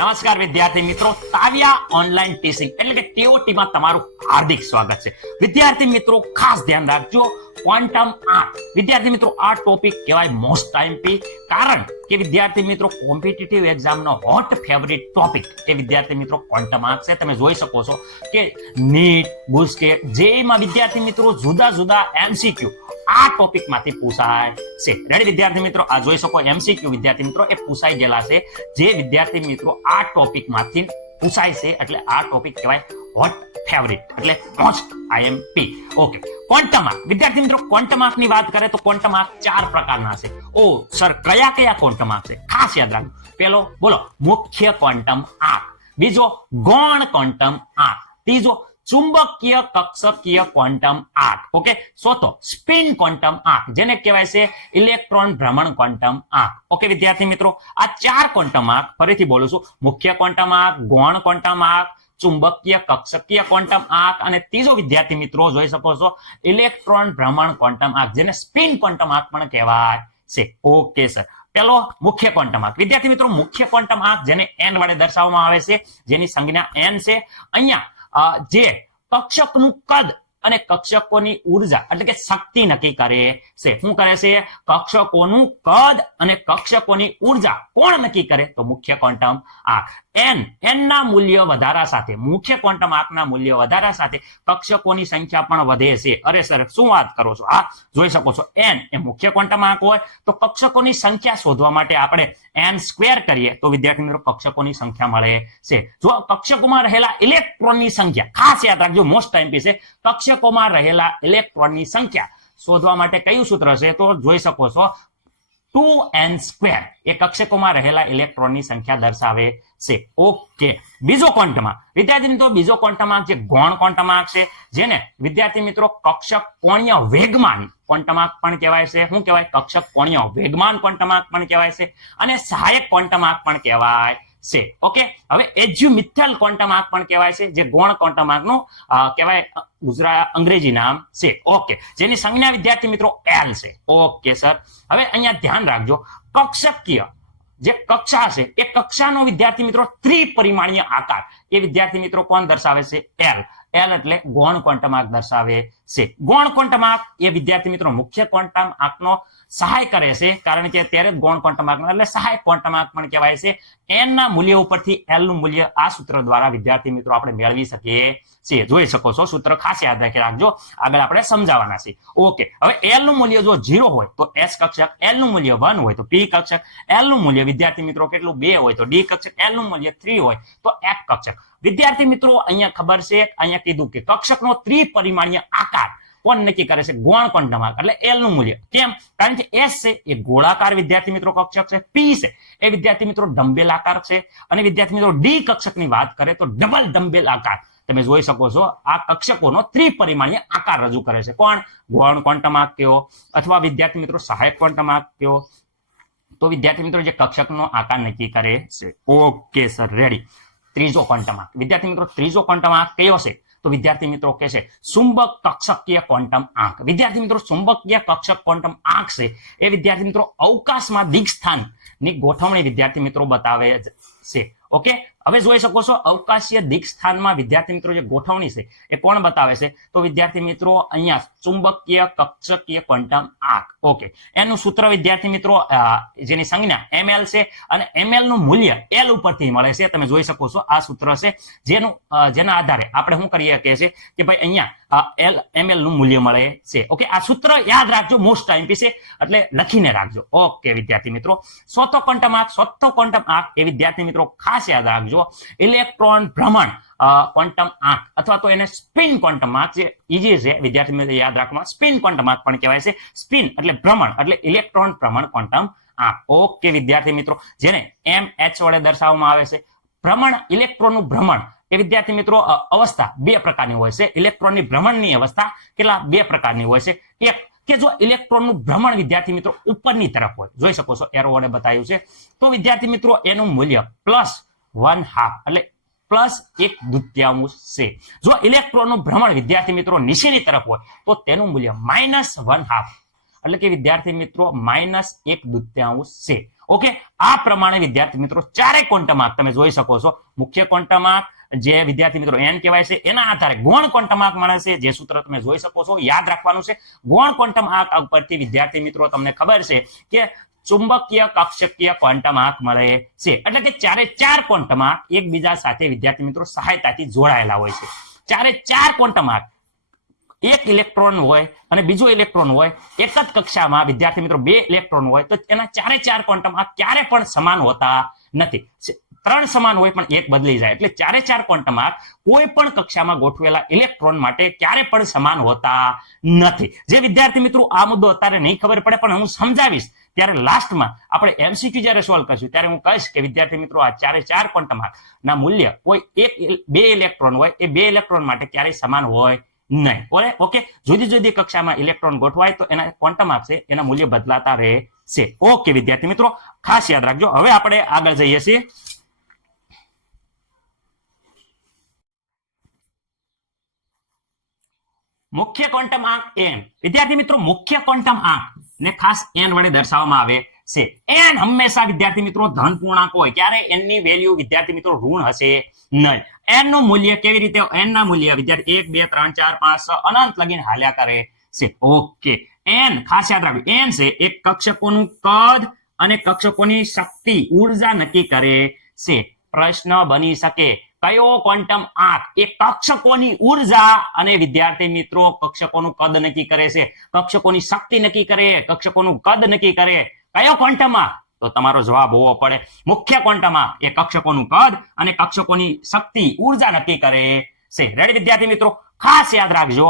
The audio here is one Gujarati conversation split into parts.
નમસ્કાર વિદ્યાર્થી મિત્રો, તાવ્યા ઓનલાઈન ટીચિંગ એટલે કે TOT માં તમારું હાર્દિક સ્વાગત છે. વિદ્યાર્થી મિત્રો ખાસ ધ્યાન રાખજો, ક્વોન્ટમ આંક. વિદ્યાર્થી મિત્રો આ ટોપિક કહેવાય મોસ્ટ આઈએમપી, કારણ કે વિદ્યાર્થી મિત્રો કોમ્પિટિટિવ એક્ઝામનો હોટ ફેવરિટ ટોપિક એ વિદ્યાર્થી મિત્રો ક્વોન્ટમ આંક છે. તમે જોઈ શકો છો કે નીટ, ગુસ્કેટ, જેઈમાં વિદ્યાર્થી મિત્રો જુદા જુદા MCQ આ ટોપિક માંથી પૂછાય છે. રેડી વિદ્યાર્થી મિત્રો, આ જોઈ શકો MCQ વિદ્યાર્થી મિત્રો એ પૂછાઈ ગયેલા છે, જે વિદ્યાર્થી મિત્રો આ ટોપિક માંથી પૂછાય છે. એટલે આ ટોપિક કહેવાય હોટ ફેવરિટ એટલે મોસ્ટ આઈએમપી. ઓકે, ક્વોન્ટમ આંક. વિદ્યાર્થી મિત્રો ક્વોન્ટમ આંક ની વાત કરે તો ક્વોન્ટમ આંક 4 પ્રકારના છે. ઓ સર, કયા કયા ક્વોન્ટમ આંક છે? ખાસ યાદ રાખજો. પેલો બોલો મુખ્ય ક્વોન્ટમ આંક, બીજો ગૌણ ક્વોન્ટમ આંક, ત્રીજો ચુંબકીય કક્ષકીય ક્વોન્ટમ આંક. ઓકે, ચોથો સ્પિન ક્વોન્ટમ આંક, જેને કહેવાય છે ઇલેક્ટ્રોન ભ્રમણ ક્વોન્ટમ આંક. ઓકે વિદ્યાર્થી મિત્રો, આ 4 ક્વોન્ટમ આંક ફરીથી બોલું છું: મુખ્ય ક્વોન્ટમ આંક, ગૌણ ક્વોન્ટમ આંક, ચુંબકીય કક્ષકીય ક્વોન્ટમ આંક, અને ત્રીજો વિદ્યાર્થી મિત્રો જોઈ શકો છો ઇલેક્ટ્રોન ભ્રમણ ક્વોન્ટમ આંક, જેને સ્પિન ક્વોન્ટમ આંક પણ કહેવાય છે. ઓકે સર, પેલો મુખ્ય ક્વોન્ટમ આંક. વિદ્યાર્થી મિત્રો મુખ્ય ક્વોન્ટમ આંક જેને n વડે દર્શાવવામાં આવે છે, જેની સંજ્ઞા n છે. અહીંયા જે કક્ષકનું કદ અને કક્ષકોની ઉર્જા એટલે કે શક્તિ નક્કી કરે છે. શું કરે છે? કક્ષકોનું કદ અને કક્ષકોની ઉર્જા કોણ નક્કી કરે? તો મુખ્ય ક્વોન્ટમ આંક. n ના મૂલ્ય વધારા સાથે, મુખ્ય ક્વોન્ટમ આંકના મૂલ્ય વધારા સાથે કક્ષકોની સંખ્યા પણ વધે છે. અરે સર શું વાત કરો છો? આ જોઈ શકો છો n એ મુખ્ય ક્વોન્ટમ આંક હોય તો કક્ષકોની સંખ્યા શોધવા માટે આપણે n સ્ક્વેર કરીએ તો વિદ્યાર્થી મિત્રો કક્ષકોની સંખ્યા મળે છે. જો કક્ષકોમાં રહેલા ઇલેક્ટ્રોનની સંખ્યા, ખાસ યાદ રાખજો, મોસ્ટ આઈએમપી છે, કક્ષકોમાં રહેલા ઇલેક્ટ્રોનની સંખ્યા શોધવા માટે કયું સૂત્ર છે? તો જોઈ શકો છો 2n સ્ક્વેર એ કક્ષકોમાં રહેલા ઇલેક્ટ્રોનની સંખ્યા દર્શાવે છે. ઓકે, બીજો ક્વોન્ટમ આંક. વિદ્યાર્થી મિત્રો બીજો ક્વોન્ટમ આંક જે ગૌણ ક્વોન્ટમ આંક છે, જેને વિદ્યાર્થી મિત્રો કક્ષક કોણીય વેગમાન ક્વોન્ટમ આંક પણ કહેવાય છે. શું કહેવાય? કક્ષક કોણીય વેગમાન ક્વોન્ટમ આંક પણ કહેવાય છે, અને સહાયક ક્વોન્ટમ આંક પણ કહેવાય છે. ઓકે, હવે એઝ્યુમિથલ ક્વોન્ટમ આંક પણ કહેવાય છે, જે ગૌણ ક્વોન્ટમ આંકનું કહેવાય અંગ્રેજી નામ છે. ઓકે, જેની સંજ્ઞા વિદ્યાર્થી મિત્રો L છે. ઓકે સર, હવે અહીંયા ધ્યાન રાખજો, કક્ષકીય જે કક્ષા છે એ કક્ષાનો વિદ્યાર્થી મિત્રો ત્રિપરિમાણીય આકાર એ વિદ્યાર્થી મિત્રો કોણ દર્શાવે છે? L. L એટલે ગૌણ ક્વોન્ટમ આંક દર્શાવે છે. ગૌણ ક્વોન્ટમ આંક એ વિદ્યાર્થી મિત્રો મુખ્ય ક્વોન્ટમ આંકનો સહાય કરે છે, કારણ કે અત્યારે ગૌણ ક્વોન્ટમ આંક એટલે સહાયક ક્વોન્ટમ આંક પણ કહેવાય છે. n ના મૂલ્ય ઉપરથી l નું મૂલ્ય આ સૂત્ર દ્વારા વિદ્યાર્થી મિત્રો આપણે મેળવી શકીએ છીએ. જોઈ શકો છો, સૂત્ર ખાસ યાદ રાખજો, આગળ આપણે સમજાવવાના છે. ઓકે, હવે l નું મૂલ્ય જો 0 હોય તો S કક્ષક, l નું મૂલ્ય 1 હોય તો P કક્ષક, l નું મૂલ્ય વિદ્યાર્થી મિત્રો કેટલું 2 હોય તો D કક્ષક, l નું મૂલ્ય 3 હોય તો F કક્ષક. વિદ્યાર્થી મિત્રો અહીંયા ખબર છે, અહીંયા કીધું કે કક્ષકનો ત્રિપરિમાણીય આકાર કોણ નક્કી કરે છે? ગૌણ ક્વોન્ટમ આંક એટલે L નું મૂલ્ય. કેમ? કારણ કે S છે એ ગોળાકાર વિદ્યાર્થી મિત્રો કક્ષક છે, P છે એ વિદ્યાર્થી મિત્રો ડમ્બેલ આકાર છે, અને વિદ્યાર્થી મિત્રો D કક્ષકની વાત કરે તો ડબલ ડમ્બેલ આકાર. તમે જોઈ શકો છો આ કક્ષકોનો ત્રિપરિમાણીય આકાર રજૂ કરે છે. કોણ? ગૌણ ક્વોન્ટમ આંક કયો અથવા વિદ્યાર્થી મિત્રો સહાયક ક્વોન્ટમ આંક કયો? તો વિદ્યાર્થી મિત્રો જે કક્ષકનો આકાર નક્કી કરે છે. Okay sir, ready. ત્રીજો ક્વોન્ટમ આંક. વિદ્યાર્થી મિત્રો ત્રીજો ક્વોન્ટમ આંક કયો છે? તો વિદ્યાર્થી મિત્રો કહે છે ચુંબક કક્ષકીય ક્વોન્ટમ આંક. વિદ્યાર્થી મિત્રો ચુંબકીય કક્ષક ક્વોન્ટમ આંક છે એ વિદ્યાર્થી મિત્રો અવકાશમાં દિક્સ્થાનની ગોઠવણી વિદ્યાર્થી મિત્રો બતાવે છે. ઓકે, હવે જોઈ શકો છો અવકાશીય દિક્સ્થાનમાં વિદ્યાર્થી મિત્રો જે ગોઠવણી છે એ કોણ બતાવે છે? તો વિદ્યાર્થી મિત્રો અહીંયા ચુંબકીય કક્ષકીય ક્વોન્ટમ આંક. ઓકે, એનું સૂત્ર વિદ્યાર્થી મિત્રો જેની સંજ્ઞા ml છે, અને ml નું મૂલ્ય L ઉપરથી મળે છે. તમે જોઈ શકો છો આ સૂત્ર છે, જેના આધારે આપણે શું કરીએ છીએ કે ભાઈ અહીંયા ml નું મૂલ્ય મળે છે. ઓકે, આ સૂત્ર યાદ રાખજો, મોસ્ટ આઈએમપી છે એટલે લખીને રાખજો. ઓકે વિદ્યાર્થી મિત્રો, ચોથો ક્વોન્ટમ આંક એ વિદ્યાર્થી મિત્રો ખાસ યાદ રાખજો, ઇલેક્ટ્રોન ભ્રમણ ક્વોન્ટમ આંક, અથવા તો એને સ્પિન ક્વોન્ટમ આંક, જે ઈઝી છે વિદ્યાર્થી મિત્રો યાદ રાખવા. સ્પિન ક્વોન્ટમ આંક પણ કહેવાય છે. સ્પિન એટલે ભ્રમણ એટલે ઇલેક્ટ્રોન ભ્રમણ ક્વોન્ટમ આંક. ઓકે વિદ્યાર્થી મિત્રો, જેને MH વડે દર્શાવવામાં આવે છે. ભ્રમણ, ઇલેક્ટ્રોનનું ભ્રમણ એ વિદ્યાર્થી મિત્રો અવસ્થા 2 પ્રકારની હોય છે. ઇલેક્ટ્રોનની ભ્રમણની અવસ્થા કેટલા 2 પ્રકારની હોય છે. એક કે જો ઇલેક્ટ્રોનનું ભ્રમણ વિદ્યાર્થી મિત્રો ઉપરની તરફ હોય, જોઈ શકો છો એરો વડે બતાવ્યું છે, તો વિદ્યાર્થી મિત્રો એનું મૂલ્ય +1/2 એટલે +1/2 છે. જો ઇલેક્ટ્રોનનું ભ્રમણ વિદ્યાર્થી મિત્રો નીચેની તરફ હોય તો તેનું મૂલ્ય -1/2 એટલે કે વિદ્યાર્થી મિત્રો -1/2 છે. ઓકે, આ પ્રમાણે વિદ્યાર્થી મિત્રો ચારે ક્વોન્ટમ આંક તમે જોઈ શકો છો. મુખ્ય ક્વોન્ટમ આંક જે વિદ્યાર્થી મિત્રો n કહેવાય છે એના આધારે ગૌણ ક્વોન્ટમ આંક મળે છે. જે સૂત્ર તમે જોઈ શકો છો, યાદ રાખવાનું છે. ગૌણ ક્વોન્ટમ આંક ઉપરથી વિદ્યાર્થી મિત્રો તમને ખબર છે કે ચુંબકીય કક્ષકીય ક્વોન્ટમ આંક મળે છે. એટલે કે ચારે ચાર ક્વોન્ટમ આંક એકબીજા સાથે વિદ્યાર્થી મિત્રો સહાયતાથી જોડાયેલા હોય છે. ચારે ચાર ક્વોન્ટમ આંક એક ઇલેક્ટ્રોન હોય અને બીજો ઇલેક્ટ્રોન હોય, એક જ કક્ષામાં વિદ્યાર્થી મિત્રો બે ઇલેક્ટ્રોન હોય, તો એના ચારે ચાર ક્વોન્ટમ આંક ક્યારે પણ સમાન હોતા નથી. 3 સમાન હોય પણ એક બદલી જાય. એટલે ચારે ચાર ક્વોન્ટમ આંક કોઈ પણ કક્ષામાં ગોઠવેલા ઇલેક્ટ્રોન માટે ક્યારે પણ સમાન હોતા નથી. જે વિદ્યાર્થી મિત્રો આ મુદ્દો અત્યારે નહીં ખબર પડે પણ હું સમજાવીશ ત્યારે લાસ્ટમાં આપણે એમસીક્યુ જ્યારે સોલ્વ કરશું ત્યારે હું કહીશ કે વિદ્યાર્થી મિત્રો આ ચારે ચાર ક્વોન્ટમ આંક ના મૂલ્ય કોઈ બે ઇલેક્ટ્રોન હોય એ બે ઇલેક્ટ્રોન માટે ક્યારેય સમાન હોય નહીં. ઓકે, જુદી જુદી કક્ષામાં ઇલેક્ટ્રોન ગોઠવાય તો એના ક્વોન્ટમ આંક છે એના મૂલ્ય બદલાતા રહે છે. ઓકે વિદ્યાર્થી મિત્રો, ખાસ યાદ રાખજો. હવે આપણે આગળ જઈએ છીએ. મુખ્ય ક્વોન્ટમ આંક n. વિદ્યાર્થી મિત્રો મુખ્ય ક્વોન્ટમ આંક ને ખાસ n વડે દર્શાવવામાં આવે છે. n હંમેશા વિદ્યાર્થી મિત્રો ધન પૂર્ણાંક હોય, ક્યારે n ની વેલ્યુ વિદ્યાર્થી મિત્રો ઋણ હશે નહીં. n નું મૂલ્ય કેવી રીતે? n ના મૂલ્ય વિદ્યાર્થી 1 2 3 4 5 6 અનંત લગીને હાલ્યા કરે છે. ઓકે, n ખાસ યાદ રાખજો. n છે એક કક્ષકોનું કદ અને કક્ષકોની શક્તિ ઊર્જા નક્કી કરે છે. પ્રશ્ન બની શકે કયો ક્વોન્ટમ આંક એ કક્ષકોની ઊર્જા અને વિદ્યાર્થી મિત્રો કક્ષકોનું કદ નક્કી કરે છે, કક્ષકોની શક્તિ નક્કી કરે, કક્ષકોનું કદ નક્કી કરે? કયો ક્વોન્ટમ આંક? તો તમારો જવાબ હોવો પડે મુખ્ય ક્વોન્ટમ આંક એ કક્ષકોનું કદ અને કક્ષકોની શક્તિ ઊર્જા નક્કી કરે છે. રેડી વિદ્યાર્થી મિત્રો, ખાસ યાદ રાખજો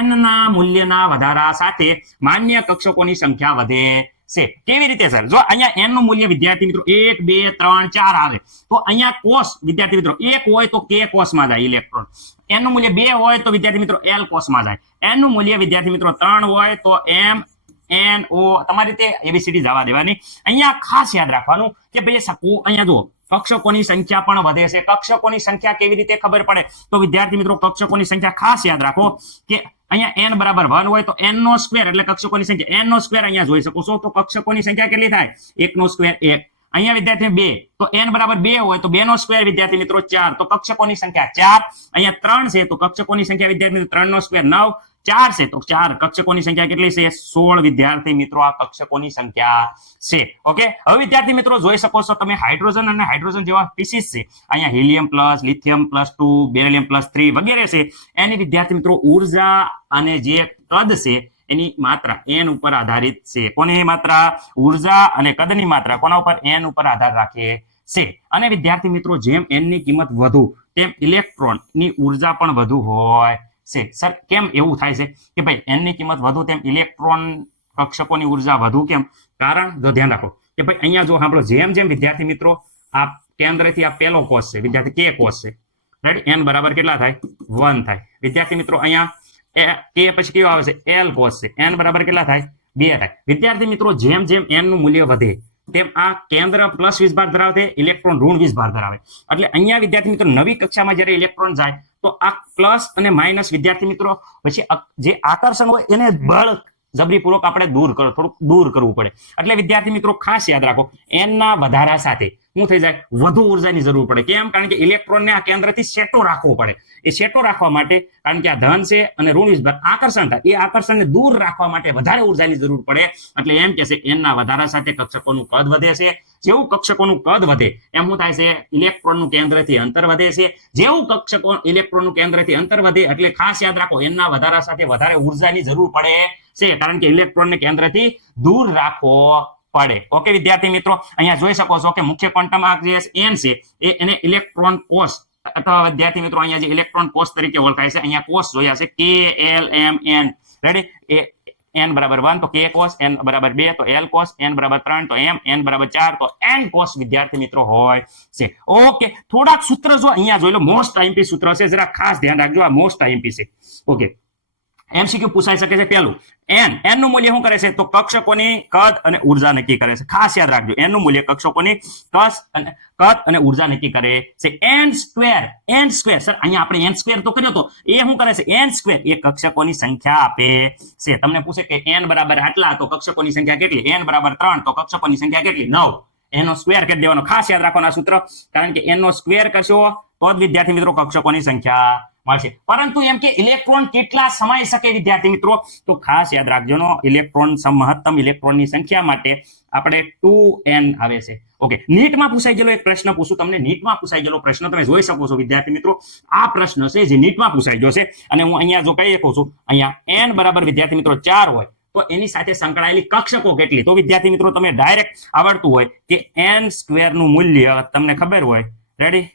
n ના મૂલ્યના વધારા સાથે માન્ય કક્ષકોની સંખ્યા વધે છે. કેવી રીતે સર? જો અહીંયા n નું મૂલ્ય વિદ્યાર્થી મિત્રો 1 2 3 4 આવે તો અહીંયા કોષ વિદ્યાર્થી મિત્રો 1 હોય તો k કોષમાં જાય ઇલેક્ટ્રોન. n નું મૂલ્ય 2 હોય તો વિદ્યાર્થી મિત્રો l કોષમાં જાય. n નું મૂલ્ય વિદ્યાર્થી મિત્રો 3 હોય તો m n o તમારી રીતે ABCD જવા દેવાની. અહીંયા ખાસ યાદ રાખવાનું કે ભાઈ અહીંયા જુઓ કક્ષકોની સંખ્યા પણ વધે છે. કક્ષકોની સંખ્યા કેવી રીતે ખબર પડે? તો વિદ્યાર્થી મિત્રો કક્ષકોની સંખ્યા ખાસ યાદ રાખો કે અહીંયા n બરાબર 1 હોય તો n નો સ્ક્વેર એટલે કક્ષકોની સંખ્યા n નો સ્ક્વેર અહીંયા જોઈ શકો છો. તો કક્ષકોની સંખ્યા કેટલી થાય? 1 નો સ્ક્વેર 1. અહીંયા વિદ્યાર્થી 2 તો n બરાબર 2 હોય તો 2 નો સ્ક્વેર વિદ્યાર્થી મિત્રો 4. તો કક્ષકોની સંખ્યા 4. અહીંયા 3 છે તો કક્ષકોની સંખ્યા વિદ્યાર્થી મિત્રો 3 નો સ્ક્વેર 9. 4 છે તો 4. કક્ષકોની સંખ્યા કેટલી છે? 16 વિદ્યાર્થી મિત્રો આ કક્ષકોની સંખ્યા છે. ઓકે, હવે વિદ્યાર્થી મિત્રો જોઈ શકો છો તમે હાઇડ્રોજન અને હાઇડ્રોજન જેવા સ્પીસીસ છે. અહીંયા હિલિયમ પ્લસ, લિથિયમ +2, બેરિલિયમ +3 વગેરે છે. એની વિદ્યાર્થી મિત્રો ઊર્જા અને જે કદ છે એની માત્રા n ઉપર આધારિત છે. કોની માત્રા? ઊર્જા અને કદની માત્રા કોના ઉપર? n ઉપર આધાર રાખે છે. અને વિદ્યાર્થી મિત્રો જેમ n ની કિંમત વધુ તેમ ઇલેક્ટ્રોન ની ઊર્જા પણ વધુ હોય છે. સર કેમ એવું થાય છે કે ભાઈ n ની કિંમત વધુ તેમ ઇલેક્ટ્રોન કક્ષકોની ઊર્જા વધુ કેમ? કારણ જો ધ્યાન રાખો કે ભાઈ અહીંયા જો સાંભળો જેમ જેમ વિદ્યાર્થી મિત્રો આ કેન્દ્રથી આ પહેલો કોષ છે વિદ્યાર્થી k કોષ છે. રાઈટ, n બરાબર કેટલા થાય? 1 થાય. વિદ્યાર્થી મિત્રો અહીંયા k પછી કયો આવે છે? l કોષ છે. n બરાબર કેટલા થાય? 2 થાય. વિદ્યાર્થી મિત્રો જેમ જેમ n નું મૂલ્ય વધે તેમ આ કેન્દ્ર પ્લસ વીજભાર ધરાવે, ઇલેક્ટ્રોન ઋણ વીજભાર ધરાવે. એટલે અહીંયા વિદ્યાર્થી મિત્રો નવી કક્ષામાં જ્યારે ઇલેક્ટ્રોન જાય તો આ પ્લસ અને માઇનસ વિદ્યાર્થી મિત્રો પછી જે આકર્ષણ હોય એને બળ જબરીપૂર્વક આપણે થોડુંક દૂર કરવું પડે. એટલે વિદ્યાર્થી મિત્રો ખાસ યાદ રાખો n ના વધારા સાથે શું થઈ જાય? વધુ ઉર્જાની જરૂર પડે. કેમ? કારણ કે ઇલેક્ટ્રોનને આ કેન્દ્રથી સેટો રાખવો પડે. એ સેટો રાખવા માટે કારણ કે આ ધન છે અને ઋણ વીજભાર આકર્ષણ થાય, એ આકર્ષણને દૂર રાખવા માટે વધારે ઉર્જાની જરૂર પડે. એટલે એમ કે છે n ના વધારા સાથે કક્ષકોનું કદ વધે છે. જેવું કક્ષકોનું કદ વધે એમ શું થાય છે? ઇલેક્ટ્રોનનું કેન્દ્રથી અંતર વધે છે. જેવું કક્ષકો ઇલેક્ટ્રોનનું કેન્દ્રથી અંતર વધે એટલે ખાસ યાદ રાખો n ના વધારા સાથે વધારે ઉર્જાની જરૂર પડે છે. કારણ કે ઇલેક્ટ્રોનને કેન્દ્રથી દૂર રાખવો પડે. ઓકે વિદ્યાર્થી મિત્રો, અહીંયા જોઈ શકો છો કે મુખ્ય ક્વોન્ટમ આંક જે n છે એને ઇલેક્ટ્રોન કોષ અથવા વિદ્યાર્થી મિત્રો અહીંયા જે ઇલેક્ટ્રોન કોષ તરીકે ઓળખાય છે. અહીંયા કોષ જોયા છે k l m n. Ready, n બરાબર 1 તો k કોષ, n બરાબર 2 તો l કોષ, n બરાબર 3 તો m, n બરાબર 4 તો n કોષ વિદ્યાર્થી મિત્રો હોય છે. ઓકે, થોડાક સૂત્ર જો અહીંયા જોઈ લો. મોસ્ટ આઈએમપી સૂત્ર છે, જરા ખાસ ધ્યાન રાખજો. આ મોસ્ટ આઈએમપી છે. ઓકે, એમસીક્યુ પૂછાઈ શકે છે. પહેલું એન નું મૂલ્ય શું કરે છે? તો કક્ષકોની કદ અને ઉર્જા નક્કી કરે છે. ખાસ યાદ રાખજો, એન નું મૂલ્ય કક્ષકોની કદ અને ઉર્જા નક્કી કરે છે. એન સ્ક્વેર સર અહીંયા આપણે એન સ્ક્વેર તો કર્યો તો, એ શું કરે છે? એન સ્ક્વેર એ કક્ષકોની સંખ્યા આપે છે. તમને પૂછે કે એન બરાબર આટલા, તો કક્ષકોની સંખ્યા કેટલી? એન બરાબર 3, તો કક્ષકોની સંખ્યા કેટલી? 9. એનો સ્ક્વેર કરી દેવાનો. ખાસ યાદ રાખવાનું આ સૂત્ર, કારણ કે એનો સ્ક્વેર કરશો તો જ વિદ્યાર્થી મિત્રો કક્ષકોની સંખ્યા મળશે. પરંતુ એમ કે ઇલેક્ટ્રોન કેટલા સમાઈ શકે વિદ્યાર્થી મિત્રો? તો ખાસ યાદ રાખજો, ઇલેક્ટ્રોન મહત્તમ ઇલેક્ટ્રોનની સંખ્યા માટે આપણે 2n આવે છે. ઓકે, નીટમાં પૂછાઈ ગયેલો એક પ્રશ્ન પૂછું તમને. નીટમાં પૂછાઈ ગયેલો પ્રશ્ન તમે જોઈ શકો છો વિદ્યાર્થી મિત્રો. આ પ્રશ્ન છે જે નીટમાં પૂછાઈ ગયો છે, અને હું અહીંયા જો કહી શકું છું, અહીંયા n બરાબર વિદ્યાર્થી મિત્રો 4 હોય તો એની સાથે સંકળાયેલી કક્ષકો કેટલી? તો વિદ્યાર્થી મિત્રો તમે ડાયરેક્ટ આવડતું હોય કે n સ્ક્વેર નું મૂલ્ય તમને ખબર હોય. રેડી?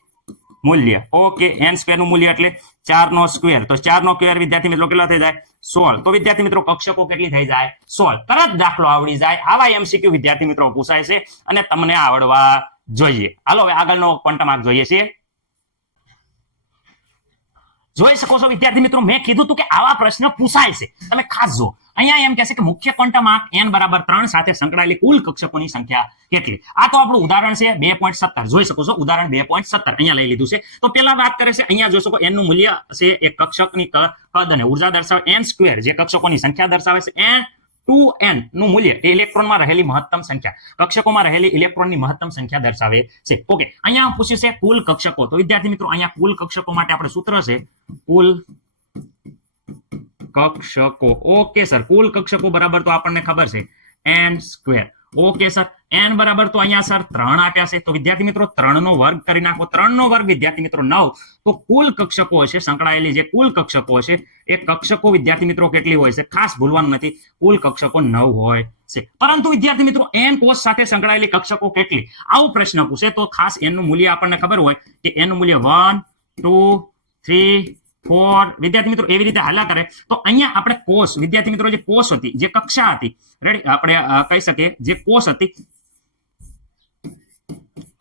મૂલ્ય ઓકે, n સ્ક્વેર નું મૂલ્ય એટલે 4 નો સ્ક્વેર, તો 4 નો સ્ક્વેર વિદ્યાર્થી મિત્રો કેટલા થઈ જાય? 16. તો વિદ્યાર્થી મિત્રો કક્ષકો કેટલી થઈ જાય? 16. તરત દાખલો આવડી જાય. આવા એમસીક્યુ વિદ્યાર્થી મિત્રો પૂછાય છે અને તમને આવડવા જોઈએ. હાલો હવે આગળનો ક્વોન્ટમ આંક જોઈએ છીએ. જોઈ શકો છો વિદ્યાર્થી મિત્રો, મેં કીધું હતું કે આવા પ્રશ્ન પૂછાય છે. તમે ખાસ જો, અહીંયા એમ કહેશે કે મુખ્ય ક્વોન્ટમ આંક n બરાબર 3 સાથે સંકળાયેલી કુલ કક્ષકોની સંખ્યા કેટલી? આ તો આપણું ઉદાહરણ છે 2.17. જોઈ શકો છો ઉદાહરણ 2.17 અહીંયા લઈ લીધું છે. તો પેલા વાત કરે છે, અહીંયા જોઈ શકો n નું મૂલ્ય છે એક કક્ષકની કદ અને ઉર્જા દર્શાવે, n સ્ક્વેર જે કક્ષકોની સંખ્યા દર્શાવે છે, n 2n નું મૂલ્ય એ ઇલેક્ટ્રોનમાં રહેલી મહત્તમ સંખ્યા, કક્ષકોમાં રહેલી ઇલેક્ટ્રોનની મહત્તમ સંખ્યા દર્શાવે છે. ઓકે, અહીંયા પૂછ્યું છે કુલ કક્ષકો. તો વિદ્યાર્થી મિત્રો અહીંયા કુલ કક્ષકો માટે આપણે સૂત્ર છે કુલ કક્ષકો. ઓકે સર, કુલ કક્ષકો બરાબર તો આપણને ખબર છે n square. Okay sir, n બરાબર તો અહીંયા સર 3 આપ્યા છે, તો વિદ્યાર્થી મિત્રો 3 નો વર્ગ કરી નાખો. 3 નો વર્ગ વિદ્યાર્થી મિત્રો 9. તો કુલ કક્ષકો હશે, સંકળાયેલી જે કુલ કક્ષકો હશે એ કક્ષકો વિદ્યાર્થી મિત્રો કેટલી હોય છે? ખાસ ભૂલવાનું નથી, કુલ કક્ષકો 9 હોય છે. પરંતુ વિદ્યાર્થી મિત્રો n કોષ સાથે સંકળાયેલી કક્ષકો કેટલી? આવો પ્રશ્ન પૂછે તો ખાસ n નું મૂલ્ય આપણને ખબર હોય કે n નું મૂલ્ય 1 2 3 4 વિદ્યાર્થી મિત્રો એવી રીતે હાલ્યા કરે. તો અહીંયા આપણે કોષ વિદ્યાર્થી મિત્રો જે કોષ હતી, જે કક્ષા હતી, રેડી, આપણે કહી શકીએ જે કોષ હતી,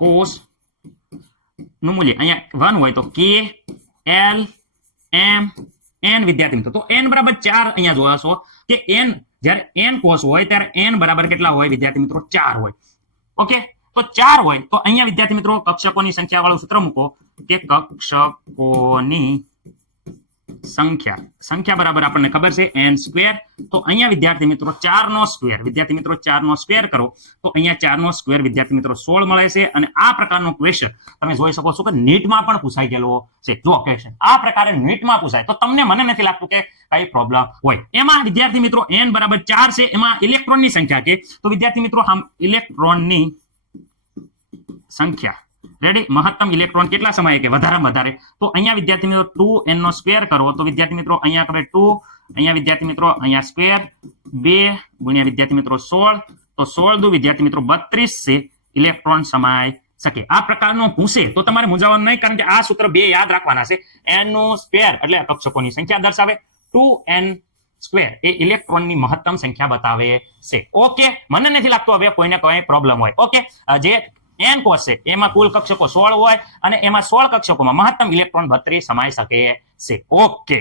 કોષ નું મૂલ્ય અહીંયા 1 હોય તો k l m n વિદ્યાર્થી મિત્રો. તો n બરાબર 4 અહીંયા જોયા છો કે n જ્યારે n કોષ હોય ત્યારે n બરાબર કેટલા હોય વિદ્યાર્થી મિત્રો? 4 હોય. ઓકે, તો 4 હોય તો અહીંયા વિદ્યાર્થી મિત્રો કક્ષકોની સંખ્યા વાળું સૂત્ર મૂકો કે કક્ષકોની સંખ્યા બરાબર આપણને ખબર છે n સ્ક્વેર. તો અહીંયા વિદ્યાર્થી મિત્રો 4 નો સ્ક્વેર, વિદ્યાર્થી મિત્રો 4 નો સ્ક્વેર કરો તો અહીંયા 4 નો સ્ક્વેર વિદ્યાર્થી મિત્રો 16 મળે છે. અને આ પ્રકારનો ક્વેશ્ચન તમે જોઈ શકો છો કે નીટમાં પણ પૂછાઈ ગયેલો છે. જો ક્વેશ્ચન આ પ્રકારે નીટમાં પૂછાય તો તમને મને નથી લાગતું કે કઈ પ્રોબ્લેમ હોય. એમાં વિદ્યાર્થી મિત્રો n બરાબર 4 છે, એમાં ઇલેક્ટ્રોનની સંખ્યા કે તો વિદ્યાર્થી મિત્રો આમ ઇલેક્ટ્રોનની સંખ્યા, રેડી, મહત્તમ ઇલેક્ટ્રોન કેટલા સમયે કે વધારેમાં વધારે? તો અહીંયા વિદ્યાર્થી મિત્રો 2n નો સ્ક્વેર કરો તો વિદ્યાર્થી મિત્રો અહીંયા કરે 2, અહીંયા વિદ્યાર્થી મિત્રો અહીંયા સ્ક્વેર 2 ગુણ્યા વિદ્યાર્થી મિત્રો 16, તો 16 દુ વિદ્યાર્થી મિત્રો 32 છે ઇલેક્ટ્રોન સમાય શકે. આ પ્રકારનો પૂછે તો તમારે મૂંઝાવાનું નહીં, કારણ કે આ સૂત્ર બે યાદ રાખવાના છે. n નો સ્ક્વેર એટલે કક્ષકોની સંખ્યા દર્શાવે, 2n સ્ક્વેર એ ઇલેક્ટ્રોનની મહત્તમ સંખ્યા બતાવે છે. ઓકે, મને નથી લાગતું હવે કોઈને કોઈ પ્રોબ્લેમ હોય. ઓકે, જે n કોષ છે એમાં કુલ કક્ષકો 16 હોય અને એમાં 16 કક્ષકોમાં મહત્તમ ઇલેક્ટ્રોન 32 સમાઈ શકે છે. ઓકે,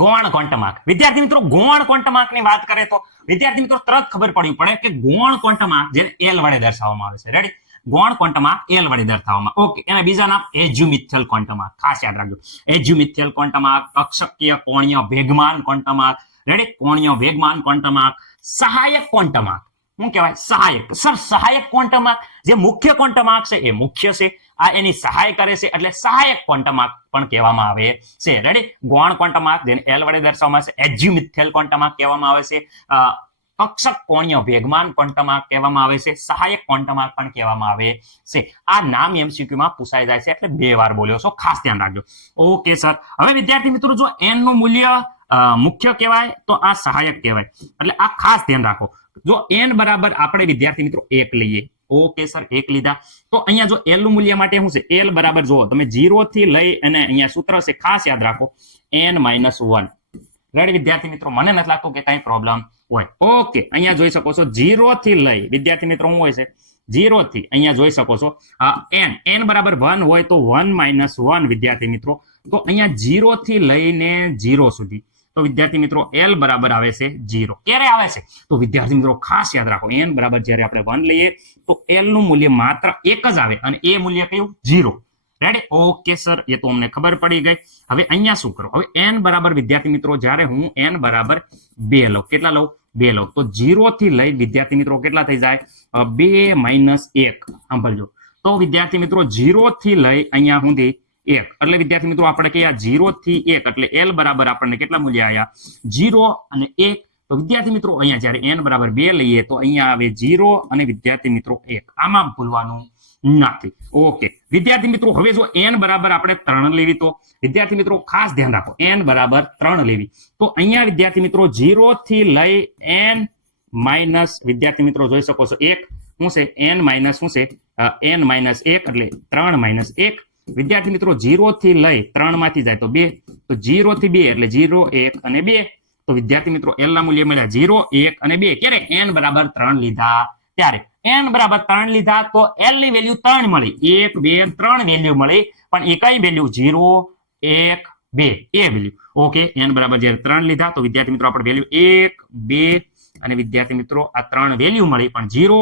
ગૌણ ક્વોન્ટમ આંક. વિદ્યાર્થી મિત્રો ગૌણ ક્વોન્ટમ આંકની વાત કરે તો વિદ્યાર્થી મિત્રો તરત ખબર પડવી પડે કે ગૌણ ક્વોન્ટમ આંક જેને L વડે દર્શાવવામાં આવે છે. રેડી, ગૌણ ક્વોન્ટમ આંક L વડે દર્શાવવામાં. ઓકે, એના બીજા નામ એઝ્યુમિથિયલ ક્વોન્ટમ આંક. ખાસ યાદ રાખજો, એઝ્યુમિથિયલ ક્વોન્ટમ આંક, કક્ષકીય કોણીય વેગમાન ક્વોન્ટમ આંક, રેડી, કોણીય વેગમાન ક્વોન્ટમ આંક, સહાયક ક્વોન્ટમ આંક. શું કહેવાય? સહાયક. સર સહાયક ક્વોન્ટમ આંક જે મુખ્ય ક્વોન્ટમ આંક છે એ મુખ્ય છે, આ એની સહાય કરે છે એટલે સહાયક ક્વોન્ટમ આંક પણ કહેવામાં આવે છે. રેડી, ગૌણ ક્વોન્ટમ આંક જેને L વડે દર્શાવવામાં આવે છે એઝ્યુમિથિયલ ક્વોન્ટમ આંક કહેવામાં આવે છે, કક્ષક કોણીય વેગમાન ક્વોન્ટમ આંક કહેવામાં આવે છે, સહાયક ક્વોન્ટમ આંક પણ કહેવામાં આવે છે. આ નામ MCQ માં પૂછાઈ જાય છે એટલે 2 વાર બોલ્યો છો, ખાસ ધ્યાન રાખજો. ઓકે સર, હવે વિદ્યાર્થી મિત્રો જો n નું મૂલ્ય મુખ્ય કહેવાય તો આ સહાયક કહેવાય, એટલે આ ખાસ ધ્યાન રાખો. જો n બરાબર આપણે વિદ્યાર્થી મિત્રો 1 લઈએ, ઓકે સર 1 લીધા, તો અહીંયા જો L નું મૂલ્ય માટે શું છે? L બરાબર જો તમે 0 થી લઈ અને અહીંયા સૂત્ર છે ખાસ યાદ રાખો n-1. રેડી વિદ્યાર્થી મિત્રો, મને નથી લાગતું કે કઈ પ્રોબ્લેમ હોય. ઓકે, અહીંયા જોઈ શકો છો 0 થી લઈ વિદ્યાર્થી મિત્રો શું હોય છે? 0 થી અહીંયા જોઈ શકો છો n બરાબર 1 હોય તો 1 - 1 વિદ્યાર્થી મિત્રો. તો અહીંયા 0 થી લઈને 0 સુધી તો વિદ્યાર્થી મિત્રો L બરાબર આવે છે 0. ક્યારે આવે છે તો વિદ્યાર્થી મિત્રો ખાસ યાદ રાખો, n બરાબર જ્યારે આપણે 1 લઈએ તો L નું મૂલ્ય માત્ર 1 જ આવે અને એ મૂલ્ય કયું 0. રેડી? ઓકે સર, એ તો અમને ખબર પડી ગઈ. હવે અહીંયા શું કરો, હવે n બરાબર વિદ્યાર્થી મિત્રો જ્યારે હું n બરાબર 2 લઉં, કેટલા લઉં 2 લઉં તો 0 થી લઈ વિદ્યાર્થી મિત્રો કેટલા થઈ જાય 2 - 1. સાંભળજો, તો વિદ્યાર્થી મિત્રો 0 થી લઈ અહીંયા સુધી 1 એટલે વિદ્યાર્થી મિત્રો આપણે કહીએ 0 થી 1 એટલે L બરાબર આપણને કેટલા મૂલ્ય આવ્યા 0 અને 1. તો વિદ્યાર્થી મિત્રો અહીંયા જ્યારે n બરાબર 2 લઈએ તો અહીંયા આવે 0 અને વિદ્યાર્થી મિત્રો 1. આમાં ભૂલવાનું નથી. ઓકે વિદ્યાર્થી મિત્રો, હવે જો n બરાબર આપણે 3 લેવી તો વિદ્યાર્થી મિત્રો ખાસ ધ્યાન રાખો, n બરાબર 3 લેવી તો અહીંયા વિદ્યાર્થી મિત્રો 0 થી લઈ n માઇનસ વિદ્યાર્થી મિત્રો જોઈ શકો છો 1 શું છે n માઇનસ શું છે n માઇનસ 1 એટલે 3 માઇનસ 1. વિદ્યાર્થી મિત્રો 0 થી લઈ 3 માંથી જાય તો 2 તો 0 થી 2 એટલે 0 1 અને 2. તો વિદ્યાર્થી મિત્રો L ના મૂલ્ય મળ્યા 0 1 અને 2. ક્યારે n બરાબર 3 લીધા ત્યારે. n બરાબર 3 લીધા તો L ની વેલ્યુ 3 મળી, 1 2 3 વેલ્યુ મળી, પણ એ કઈ વેલ્યુ 0 1 2 એ વેલ્યુ. ઓકે, n બરાબર જ્યારે 3 લીધા તો વિદ્યાર્થી મિત્રો આપણે વેલ્યુ 1 2 અને વિદ્યાર્થી મિત્રો આ 3 વેલ્યુ મળી, પણ 0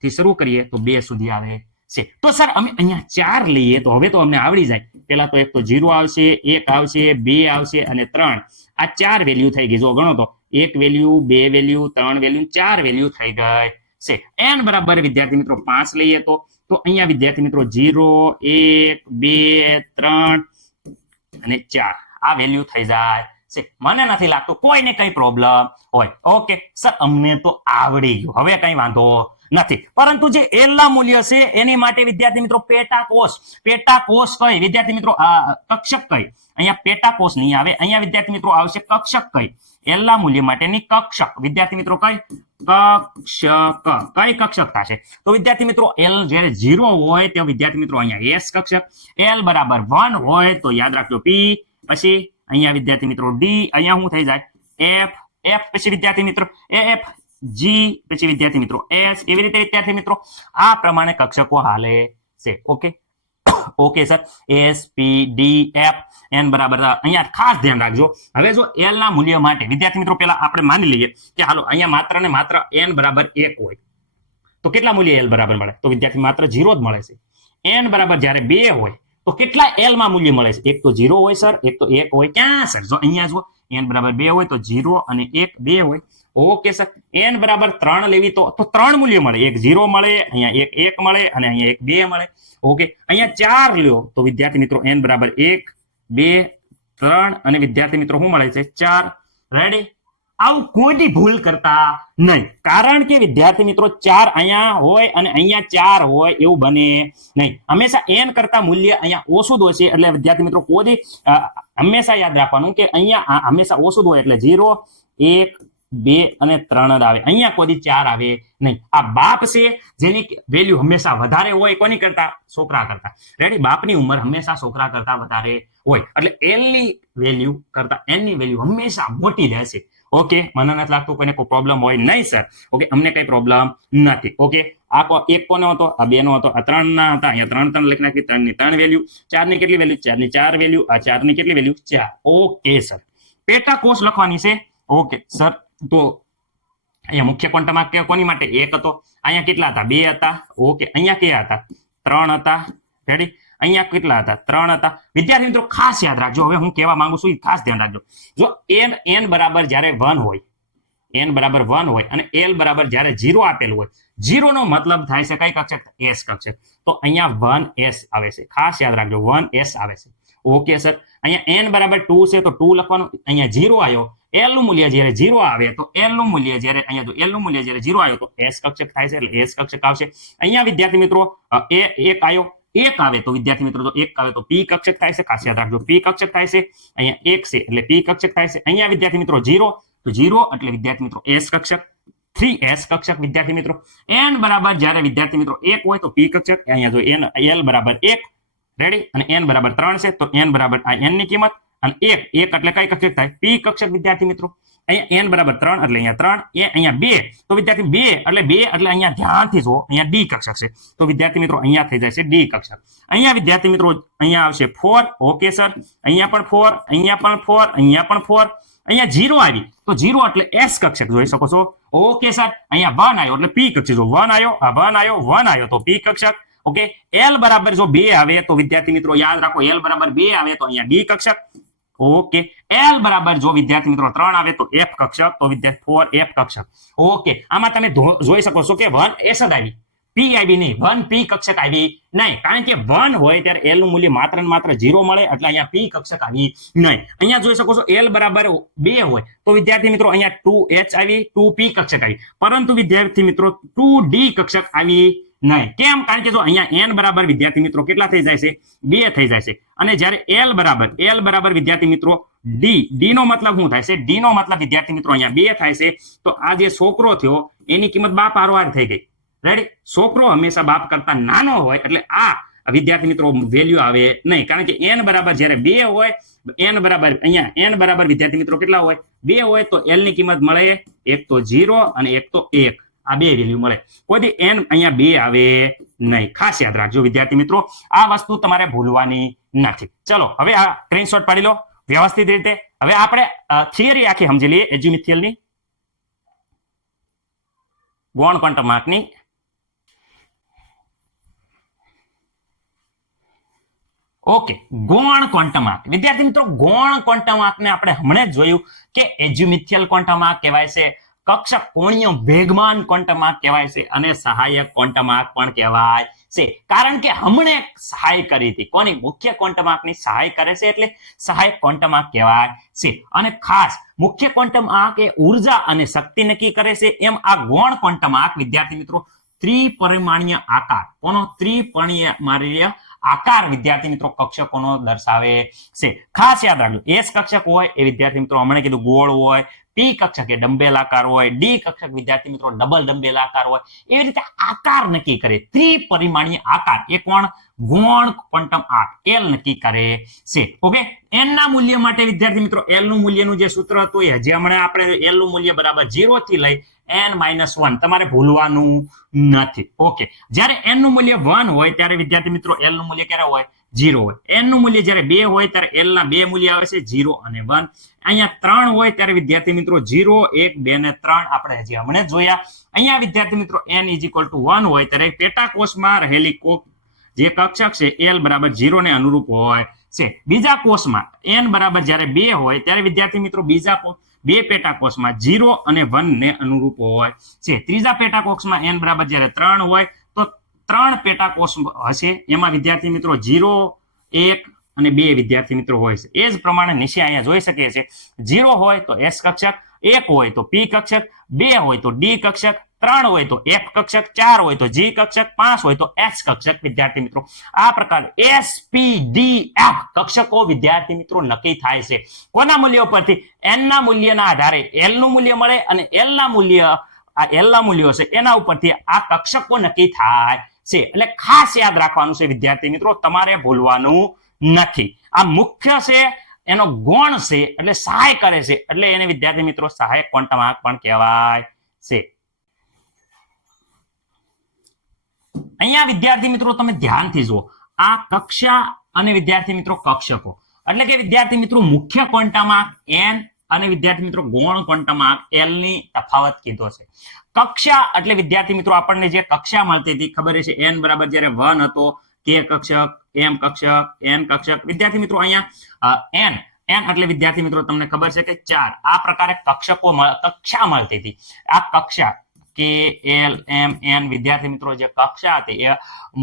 થી શરૂ કરીએ તો 2 સુધી આવે છે. તો સર અમે અહીંયા 4 લઈએ તો હવે તો અમને આવડી જાય. પેલા તો એક તો 0 આવશે, 1 આવશે, 2 આવશે અને 3. આ 4 વેલ્યુ થઈ ગઈ. જો ગણો તો 1 વેલ્યુ 2 વેલ્યુ 3 વેલ્યુ 4 વેલ્યુ થઈ ગઈ છે. n બરાબર વિદ્યાર્થી મિત્રો 5 લઈએ તો અહીંયા વિદ્યાર્થી મિત્રો 0 1 2 3 અને 4 આ વેલ્યુ થઈ જાય છે. મને નથી લાગતું કોઈને કઈ પ્રોબ્લેમ હોય. ઓકે સર, અમને તો આવડી ગયું, હવે કઈ વાંધો નથી. પરંતુ જે L ના મૂલ્ય છે એની માટે વિદ્યાર્થી મિત્રો પેટાકોષ કઈ વિદ્યાર્થી મિત્રો કક્ષક કઈ, અહીંયા પેટાકોષ નહીં આવે, અહીંયા વિદ્યાર્થી મિત્રો આવશે કક્ષક કઈ. L ના મૂલ્ય માટેની કક્ષક વિદ્યાર્થી મિત્રો કઈ કક્ષક થશે તો વિદ્યાર્થી મિત્રો L જ્યારે 0 હોય તો વિદ્યાર્થી મિત્રો અહીંયા S કક્ષક, L બરાબર 1 હોય તો યાદ રાખજો P, પછી અહીંયા વિદ્યાર્થી મિત્રો D, અહીંયા શું થઈ જાય F પછી વિદ્યાર્થી મિત્રો F G, પછી વિદ્યાર્થી મિત્રો S. એવી રીતે વિદ્યાર્થી મિત્રો આ પ્રમાણે કક્ષકો હાલે છે. Okay sir, S P D F n બરાબર અહીંયા ખાસ ધ્યાન રાખજો. હવે જો L ના મૂલ્ય માટે વિદ્યાર્થી મિત્રો પહેલા આપણે માની લઈએ કે હાલો અહીંયા માત્ર ને માત્ર n બરાબર 1 હોય તો કેટલા મૂલ્ય L બરાબર મળે તો વિદ્યાર્થી માત્ર 0 જ મળે છે. n બરાબર જ્યારે 2 હોય તો કેટલા L માં મૂલ્ય મળે છે? એક તો 0 હોય સર, એક તો 1 હોય. ક્યાં સર? જો અહીંયા જો n બરાબર 2 હોય તો 0 અને 1 2 હોય. ઓકે સર, n બરાબર 3 લેવી તો 3 મૂલ્ય મળે, એક 0 મળે, અહીંયા એક 1 મળે અને અહીંયા એક 2 મળે. ઓકે, અહીંયા 4 લ્યો તો વિદ્યાર્થી મિત્રો n બરાબર 1 2 3 અને વિદ્યાર્થી મિત્રો શું મળે છે 4. રેડી? આવું કોઈ ભૂલ કરતા નહીં, કારણ કે વિદ્યાર્થી મિત્રો 4 અહીંયા હોય અને અહીંયા 4 હોય એવું બને નહીં. હંમેશા n કરતા મૂલ્ય અહીંયા ઓછું જ હોય છે. એટલે વિદ્યાર્થી મિત્રો કોઈ હંમેશા યાદ રાખવાનું કે અહીંયા હંમેશા ઓછું જ હોય એટલે 0 1 2 અને 3 જ આવે, અહીંયા કોઈ 4 આવે નહીં. આ બાપ છે જેની વેલ્યુ હંમેશા વધારે હોય કોની કરતા? છોકરા કરતા. રેડી? બાપની ઉંમર હંમેશા છોકરા કરતા વધારે હોય એટલે L ની વેલ્યુ કરતા n ની વેલ્યુ હંમેશા મોટી રહેશે. ઓકે, મને નથી લાગતું કોઈને કોઈ પ્રોબ્લેમ હોય નહીં સર. ઓકે, અમને કઈ પ્રોબ્લેમ નથી. ઓકે, આ એક કોનો હતો? આ 2 નો હતો, આ 3 ના હતા, અહીંયા 3 લખી નાખી, 3 ની 3 વેલ્યુ, 4 ની કેટલી વેલ્યુ? 4 ની 4 વેલ્યુ, આ 4 ની કેટલી વેલ્યુ? 4. ઓકે સર, પેટાકોષ લખવાની છે. ઓકે સર, તો અહીંયા મુખ્ય ક્વોન્ટમ કોની માટે 1 હતો, અહીંયા કેટલા હતા? 2 હતા. ઓકે, અહીંયા કયા હતા? 3 હતા. રેડી? અહીંયા કેટલા હતા? 3 હતા. વિદ્યાર્થી મિત્રો ખાસ યાદ રાખજો, હવે હું કહેવા માંગુ છું એ ખાસ ધ્યાન રાખજો. જો n બરાબર જ્યારે 1 હોય, n બરાબર 1 હોય અને L બરાબર જ્યારે 0 આપેલું હોય, 0 નો મતલબ થાય છે કઈ કક્ષક? S કક્ષક. તો અહીંયા 1s આવે છે, ખાસ યાદ રાખજો 1s આવે છે. ઓકે સર, અહીંયા n બરાબર 2 છે તો 2 લખવાનું, અહીંયા 0 આવ્યો, L નું મૂલ્ય જ્યારે 0 આવે તો L નું મૂલ્ય જ્યારે અહીંયા જો L નું મૂલ્ય જ્યારે 0 આવ્યો તો S કક્ષક થાય છે એટલે S કક્ષક આવશે. અહીંયા વિદ્યાર્થી મિત્રો 1 આવ્યો, 1 આવે તો વિદ્યાર્થી મિત્રો તો 1 આવે તો P કક્ષક થાય છે, ખાસ યાદ રાખજો P કક્ષક થાય છે. અહીંયા 1 છે એટલે P કક્ષક થાય છે. અહીંયા વિદ્યાર્થી મિત્રો 0 તો 0 એટલે વિદ્યાર્થી મિત્રો S કક્ષક. 3s કક્ષક વિદ્યાર્થી મિત્રો. n બરાબર જ્યારે વિદ્યાર્થી મિત્રો 1 હોય તો P કક્ષક. અહીંયા જો L બરાબર 1, રેડી? અને n બરાબર 3 છે તો n બરાબર આ n ની કિંમત અને 1 એટલે કઈ કક્ષક થાય? P કક્ષક વિદ્યાર્થી મિત્રો. અહીંયા n બરાબર 3 એટલે અહીંયા 3, એ અહીંયા 2, તો વિદ્યાર્થી 2 એટલે અહીંયા ધ્યાનથી જો અહીંયા ડી કક્ષક છે, તો વિદ્યાર્થી મિત્રો અહીંયા થઈ જાય છે ડી કક્ષક. અહીંયા વિદ્યાર્થી મિત્રો અહીંયા આવશે 4. ઓકે સર, અહીંયા પણ 4, અહીંયા પણ 4, અહીંયા પણ 4, અહીંયા 0 આવી તો 0 એટલે એસ કક્ષક જોઈ શકો છો. ઓકે સર, અહીંયા 1 આવ્યો એટલે પી કક્ષક, જો 1 આવ્યો, આ 1 આવ્યો, 1 આવ્યો તો પી કક્ષક. ઓકે, એલ બરાબર જો 2 આવે તો વિદ્યાર્થી મિત્રો યાદ રાખો, એલ બરાબર 2 આવે તો અહીંયા ડી કક્ષક. ઓકે, એલ બરાબર જો વિદ્યાર્થી મિત્રો 3 આવે તો એફ કક્ષક, તો વિદ્યાર્થી 4 એફ કક્ષક. ઓકે, આમાં તમે જોઈ શકો છો કે 1 એસ જ આવી, પી આવી નહીં, 1 પી કક્ષક આવી નહીં, કારણ કે 1 હોય ત્યારે એલ નું મૂલ્ય માત્ર ને માત્ર 0 મળે, એટલે અહીંયા પી કક્ષક આવી નહીં. અહીંયા જોઈ શકો છો એલ બરાબર 2 હોય તો વિદ્યાર્થી મિત્રો અહીંયા 2h આવી, 2p કક્ષક આવી, પરંતુ વિદ્યાર્થી મિત્રો 2d કક્ષક આવી નહીં. કેમ? કારણ કે જો અહીંયા n બરાબર વિદ્યાર્થી મિત્રો કેટલા થઈ જાય છે? 2 થઈ જાય છે. અને જ્યારે એલ બરાબર વિદ્યાર્થી મિત્રો ડી નો મતલબ શું થાય છે? ડી નો મતલબ વિદ્યાર્થી મિત્રો અહીંયા 2 થાય છે, તો આ જે છોકરો થયો એની કિંમત બાપ હારોહાર થઈ ગઈ. રેડી? છોકરો હંમેશા બાપ કરતા નાનો હોય એટલે આ વિદ્યાર્થી મિત્રો વેલ્યુ આવે નહીં, કારણ કે n બરાબર જ્યારે 2 હોય, n બરાબર અહીંયા n બરાબર વિદ્યાર્થી મિત્રો કેટલા હોય? 2 હોય તો l ની કિંમત મળે એક તો 0 અને એક તો 1, આ બે વેલ્યુ મળે. કોઈ n અહીંયા 2 આવે નહીં, ખાસ યાદ રાખજો વિદ્યાર્થી મિત્રો, આ વસ્તુ તમારે ભૂલવાની નથી. ચલો હવે આ સ્ક્રીનશોટ પાડી લો વ્યવસ્થિત રીતે. હવે આપણે થિયરી આખી સમજી લઈએ એજ્યુમિથિયલની, ગૌણ ક્વોન્ટમ આંકની. ઓકે, ગૌણ ક્વોન્ટમ આંક. વિદ્યાર્થી મિત્રો ગૌણ ક્વોન્ટમ આંકને આપણે હમણાં જ જોયું કે એજ્યુમિથિયલ ક્વોન્ટમ આંક કહેવાય છે, કક્ષક કોણીય વેગમાન ક્વોન્ટમ આંક કહેવાય છે, અને સહાયક ક્વોન્ટમ આંક પણ કહેવાય છે. કારણ કે હમણે સહાય કરી હતી, કોની? મુખ્ય ક્વોન્ટમ આંકની સહાય કરે છે એટલે સહાયક ક્વોન્ટમ આંક કહેવાય છે. અને ખાસ મુખ્ય ક્વોન્ટમ આંક એ ઉર્જા અને શક્તિ નક્કી કરે છે, એમ આ ગૌણ ક્વોન્ટમ આંક વિદ્યાર્થી મિત્રો ત્રિપરિમાણીય આકાર, કોનો? ત્રિપરિમાણીય આકાર વિદ્યાર્થી મિત્રો કક્ષકોનો દર્શાવે છે. ખાસ યાદ રાખજો, એસ કક્ષક હોય એ વિદ્યાર્થી મિત્રો હમણાં કીધું ગોળ હોય, પી કક્ષક એ ડંબેલ આકાર હોય, ડી કક્ષક વિદ્યાર્થી મિત્રો ડબલ ડંબેલ આકાર હોય, એવી રીતે આકાર નક્કી કરે. ત્રિપરિમાણીય આકાર એ કોણ? ગૌણ ક્વોન્ટમ આંક એલ નક્કી કરે છે. ઓકે, એન ના મૂલ્ય માટે વિદ્યાર્થી મિત્રો એલ નું મૂલ્યનું જે સૂત્ર હતું એ હજી હમણાં આપણે એલ નું મૂલ્ય બરાબર 0 થી લઈ n-1 તમારે ભૂલવાનું નથી. ઓકે, જ્યારે n નું મૂલ્ય 1 હોય ત્યારે વિદ્યાર્થી મિત્રો એલ નું મૂલ્ય ક્યારે હોય? 0 હોય. n નું મૂલ્ય જ્યારે 2 હોય ત્યારે એલ ના બે મૂલ્ય આવે છે, 0 અને 1. અહીંયા 3 હોય ત્યારે વિદ્યાર્થી મિત્રો 0, 1, 2 ને 3 આપણે હજી હમણાં જોયા. અહીંયા વિદ્યાર્થી મિત્રો n = 1 હોય ત્યારે પેટાકોષમાં રહેલી જે કક્ષક છે એલ બરાબર 0 ને અનુરૂપ હોય છે. બીજા કોષમાં n બરાબર જ્યારે 2 હોય ત્યારે વિદ્યાર્થી મિત્રો બીજા બે પેટાકોષમાં 0 અને 1 ને અનુરૂપ હોય છે. ત્રીજા પેટાકોષમાં n બરાબર જ્યારે 3 હોય તો 3 પેટાકોષ હશે, એમાં વિદ્યાર્થી મિત્રો 0, 1 અને 2 વિદ્યાર્થી મિત્રો હોય છે. એ જ પ્રમાણે નીચે અહીંયા જોઈ શકીએ છીએ, 0 હોય તો એસ કક્ષક, 1 હોય તો પી કક્ષક, 2 હોય તો ડી કક્ષક, 3 હોય તો એફ કક્ષક, 4 હોય તો જી કક્ષક, 5 હોય તો એચ કક્ષક. વિદ્યાર્થી મિત્રો આ પ્રકાર એસ પી ડી એફ કક્ષકો વિદ્યાર્થી મિત્રો નક્કી થાય છે કોના મૂલ્યો પરથી? એન ના મૂલ્યના આધારે એલ નું મૂલ્ય મળે, અને એલ ના મૂલ્યો છે એના ઉપરથી આ કક્ષકો નક્કી થાય છે. એટલે ખાસ યાદ રાખવાનું છે વિદ્યાર્થી મિત્રો, તમારે ભૂલવાનું નથી. આ મુખ્ય છે, એનો ગૌણ છે એટલે સહાય કરે છે, એટલે એને વિદ્યાર્થી મિત્રો સહાયક ક્વોન્ટમ આંક પણ કહેવાય છે. અહીંયા વિદ્યાર્થી મિત્રો તમે ધ્યાનથી જુઓ, આ કક્ષા અને વિદ્યાર્થી મિત્રો કક્ષકો, એટલે કે વિદ્યાર્થી મિત્રો મુખ્ય ક્વોન્ટમ આંક n અને વિદ્યાર્થી મિત્રો ગૌણ ક્વોન્ટમ આંક l ની તફાવત કીધો છે. કક્ષા એટલે વિદ્યાર્થી મિત્રો આપણને જે કક્ષા મળતી હતી ખબર છે, n બરાબર જ્યારે 1 હતો, k કક્ષક, m કક્ષક, n કક્ષક. વિદ્યાર્થી મિત્રો અહીંયા n એટલે વિદ્યાર્થી મિત્રો તમને ખબર છે કે 4 આ પ્રકારે કક્ષા મળતી હતી. આ કક્ષા કે એલ એમ એન વિદ્યાર્થી મિત્રો જે કક્ષા હતી એ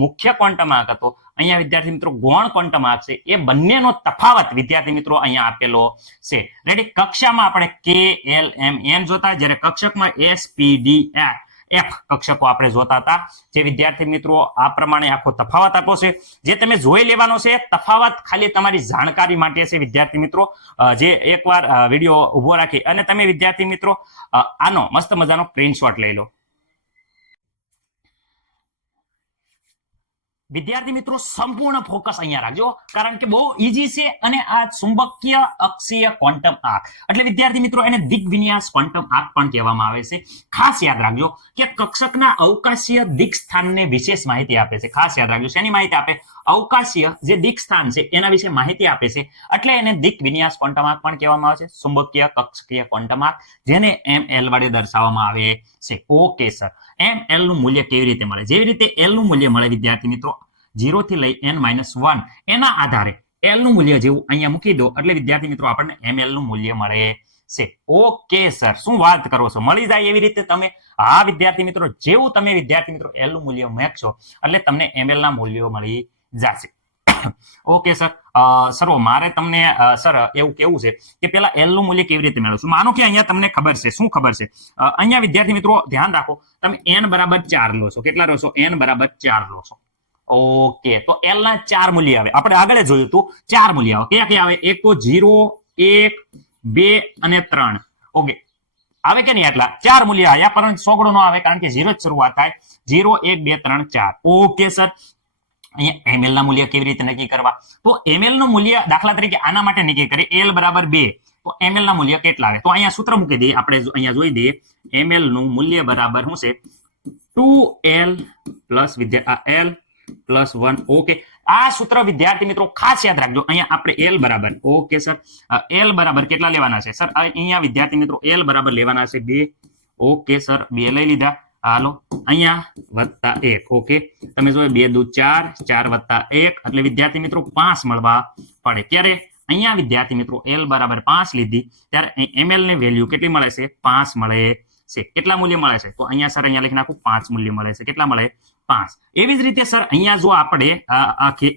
મુખ્ય ક્વોન્ટમ આંક હતો. અહીંયા વિદ્યાર્થી મિત્રો ગૌણ ક્વોન્ટમ આંક છે, એ બંનેનો તફાવત વિદ્યાર્થી મિત્રો અહીંયા આપેલો છે. રેડી? કક્ષામાં આપણે કે એલ એમ એન જોતા, જ્યારે કક્ષકમાં એસ પી ડી એફ કક્ષકો આપણે જોતા હતા. જે વિદ્યાર્થી મિત્રો આ પ્રમાણે આખો તફાવત આપો છે, જે તમે જોઈ લેવાનો છે. તફાવત ખાલી તમારી જાણકારી માટે છે વિદ્યાર્થી મિત્રો, જે એકવાર વિડીયો ઉભો રાખી અને તમે વિદ્યાર્થી મિત્રો આનો મસ્ત મજાનો સ્ક્રીનશોટ લઈ લો. વિદ્યાર્થી મિત્રો સંપૂર્ણ ફોકસ અહીંયા રાખજો કારણ કે બહુ ઈઝી છે અને આ ચુંબકીય અક્ષીય ક્વોન્ટમ આંક એટલે વિદ્યાર્થી મિત્રો એને દિગ્વિન્યાસ ક્વોન્ટમ આંક પણ કહેવામાં આવે છે. ખાસ યાદ રાખજો કે કક્ષકના અવકાશીય દિક સ્થાનને વિશેષ માહિતી આપે છે. ખાસ યાદ રાખજો શેની માહિતી આપે? અવકાશીય જે દિક સ્થાન છે એના વિશે માહિતી આપે છે એટલે એને દિગ્વિન્યાસ ક્વોન્ટમ આંક પણ કહેવામાં આવે છે. ચુંબકીય કક્ષકીય ક્વોન્ટમ આંક જેને ml વડે દર્શાવવામાં આવે છે. ઓકે સર, ml નું મૂલ્ય કેવી રીતે મળે? જેવી રીતે l નું મૂલ્ય મળે વિદ્યાર્થી મિત્રો 0 થી લઈ n-1 એના આધારે l નું મૂલ્ય જેવું અહીંયા મૂકી દો એટલે વિદ્યાર્થી મિત્રો આપણને ml નું મૂલ્ય મળે છે. ઓકે સર, શું વાત કરો છો? મળી જાય એવી રીતે તમે? હા વિદ્યાર્થી મિત્રો, જેવું તમે વિદ્યાર્થી મિત્રો l નું મૂલ્ય મૂકશો એટલે તમને ml ના મૂલ્યો મળી જશે. ઓકે સર, સર મારે તમને સર એવું કેવું છે કે પેલા l નું મૂલ્ય કેવી રીતે મેળવશું? માનો કે અહીંયા તમને ખબર છે, શું ખબર છે? અહીંયા વિદ્યાર્થી મિત્રો ધ્યાન રાખો, તમે n બરાબર 4 લો છો. કેટલા લો છો? n બરાબર 4 લો છો. ઓકે, તો l ના 4 મૂલ્ય આવે. આપણે આગળ જોયું હતું 4 મૂલ્ય આવે. કયા કયા આવે? એક તો 0, 1, 2 અને 3. ઓકે, આવે કે નહીં? આટલા 4 મૂલ્ય આવ્યા, પરંતુ સોગડો નો આવે કારણ કે 0 જ શરૂઆત થાય. 0, 1, 2, 3, 4. ઓકે સર, અહીંયા ml ના મૂલ્ય કેવી રીતે નક્કી કરવા? તો ml નું મૂલ્ય દાખલા તરીકે આના માટે નક્કી કરીએ l બરાબર 2. તો ml ના મૂલ્ય કેટલા આવે? તો અહીંયા સૂત્ર મૂકી દઈએ, આપણે અહીંયા જોઈ દઈએ. ml નું મૂલ્ય બરાબર શું છે? 2l plus l plus 1. Okay, આ સૂત્ર વિદ્યાર્થી મિત્રો ખાસ યાદ રાખજો. અહીંયા આપણે l બરાબર, ઓકે સર, l બરાબર કેટલા લેવાના છે? સર અહીંયા વિદ્યાર્થી મિત્રો l બરાબર લેવાના છે 2. ઓકે સર, 2 લઈ લીધા. હાલો, અહીંયા વત્તા 1. ઓકે, તમે જો 2 દુ 4, 4 વત્તા 1 એટલે વિદ્યાર્થી મિત્રો 5 મળવા પડે. ક્યારે? અહીંયા વિદ્યાર્થી મિત્રો l બરાબર 5 લીધી ત્યારે ml ની વેલ્યુ કેટલી મળે છે? 5 મળે છે. કેટલા મૂલ્ય મળે છે? તો અહીંયા સર અહીંયા લખી નાખું 5 મૂલ્ય મળે છે. કેટલા મળે? 5. એવી જ રીતે સર અહીંયા જો આપણે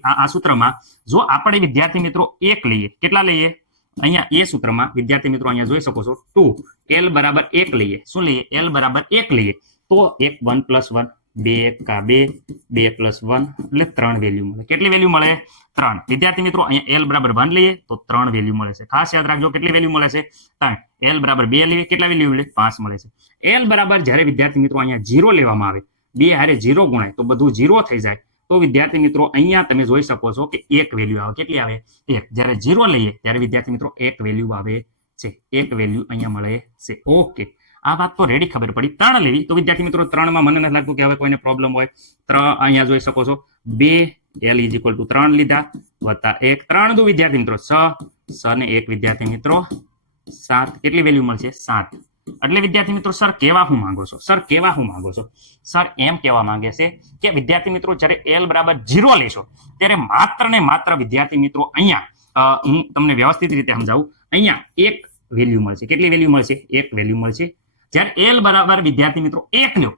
આ સૂત્રમાં જો આપણે વિદ્યાર્થી મિત્રો 1 લઈએ, કેટલા લઈએ? અહીંયા એ સૂત્રમાં વિદ્યાર્થી મિત્રો અહીંયા જોઈ શકો છો 2 l બરાબર 1 લઈએ. શું લઈએ? l બરાબર 1 લઈએ તો 1 1 પ્લસ 1 2 1 2 2 પ્લસ 1 એટલે 3 વેલ્યુ મળે. કેટલી વેલ્યુ મળે? 3. વિદ્યાર્થી મિત્રો અહીંયા l બરાબર 1 લઈએ તો 3 વેલ્યુ મળે છે. ખાસ યાદ રાખજો કેટલી વેલ્યુ મળે છે? 3. l બરાબર 2 લઈએ, કેટલા વેલ્યુ મળે? 5 મળે છે. l બરાબર જ્યારે વિદ્યાર્થી મિત્રો અહીંયા 0 લેવામાં આવે, 2 હારે 0 ગુણાય તો બધું 0 થઈ જાય. તો વિદ્યાર્થી મિત્રો અહીંયા તમે જોઈ શકો છો કે 1 વેલ્યુ આવે. કેટલી આવે? 1. જ્યારે 0 લઈએ ત્યારે વિદ્યાર્થી મિત્રો 1 વેલ્યુ આવે છે. 1 વેલ્યુ અહીંયા મળે છે. ઓકે, આ વાત તો રેડી ખબર પડી. 3 લેવી તો વિદ્યાર્થી મિત્રો 3 માં મને નથી લાગતું કે હવે કોઈને પ્રોબ્લેમ હોય. 3 અહીંયા જોઈ શકો છો 2 l ઇઝ ઇક્વલ ટુ 3 લીધા વત્તા 1. 3 દુ વિદ્યાર્થી મિત્રો 6, 6 ને 1 વિદ્યાર્થી મિત્રો 7. કેટલી વેલ્યુ મળશે? 7. એટલે વિદ્યાર્થી મિત્રો સર કેવા હું માંગો છો? સર કેવા હું માંગો છો? સર એમ કહેવા માંગે છે કે વિદ્યાર્થી મિત્રો જ્યારે l બરાબર 0 લેશો ત્યારે માત્ર ને માત્ર વિદ્યાર્થી મિત્રો અહીંયા હું તમને વ્યવસ્થિત રીતે સમજાવું. અહીંયા 1 વેલ્યુ મળશે. કેટલી વેલ્યુ મળશે? 1 વેલ્યુ મળશે. જ્યારે l બરાબર વિદ્યાર્થી મિત્રો 1 લ્યો,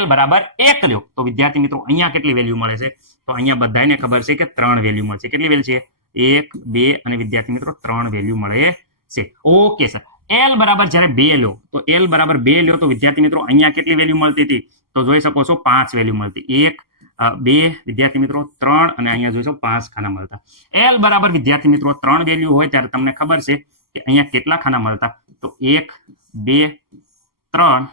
l બરાબર 1 લ્યો તો વિદ્યાર્થી મિત્રો અહીંયા કેટલી વેલ્યુ મળે છે? તો અહીંયા બધાને ખબર છે કે 3 વેલ્યુ મળશે. કેટલી વેલ્યુ છે? 1 2 અને વિદ્યાર્થી મિત્રો 3 વેલ્યુ મળે છે. ઓકે સર, l બરાબર જ્યારે 2 લ્યો તો l બરાબર 2 લ્યો તો વિદ્યાર્થી મિત્રો અહીંયા કેટલી વેલ્યુ મળતી હતી? તો જોઈ શકો છો 5 વેલ્યુ મળતી. 1 2 વિદ્યાર્થી મિત્રો 3 અને અહીંયા જોઈશો 5 ખાના મળતા. l બરાબર વિદ્યાર્થી મિત્રો 3 વેલ્યુ હોય ત્યારે તમને ખબર છે કે અહીંયા કેટલા ખાના મળતા? તો 1 2 3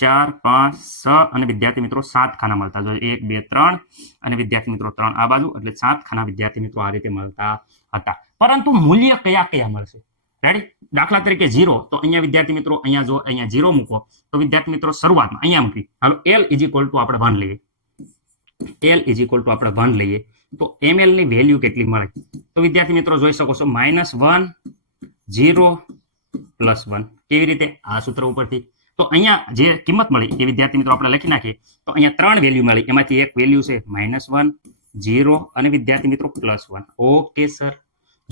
4 5 6 અને વિદ્યાર્થી મિત્રો 7 ખાના મળતા. જો 1 2 3 અને વિદ્યાર્થી મિત્રો 3 આ બાજુ એટલે 7 ખાના વિદ્યાર્થી મિત્રો આ રીતે મળતા હતા. પરંતુ મૂલ્ય કયા કયા મળશે? રેડી? દાખલા તરીકે 0 તો અહીંયા વિદ્યાર્થી મિત્રો અહીંયા જો અહીંયા 0 મૂકો તો વિદ્યાર્થી મિત્રો શરૂઆતમાં અહીંયા મૂકી. હાલો, l ઇઝ ઇક્વલ ટુ આપણે 1 લઈએ. l ઇઝ ઇક્વલ ટુ આપણે 1 લઈએ તો ml ની વેલ્યુ કેટલી મળે? તો વિદ્યાર્થી મિત્રો જોઈ શકો છો -1 0 +1. કેવી રીતે? આ સૂત્ર ઉપરથી. તો અહીંયા જે કિંમત મળી એ વિદ્યાર્થી મિત્રો આપણે લખી નાખીએ તો અહીંયા 3 વેલ્યુ મળી. એમાંથી એક વેલ્યુ છે -1 0 અને વિદ્યાર્થી મિત્રો +1. ઓકે સર,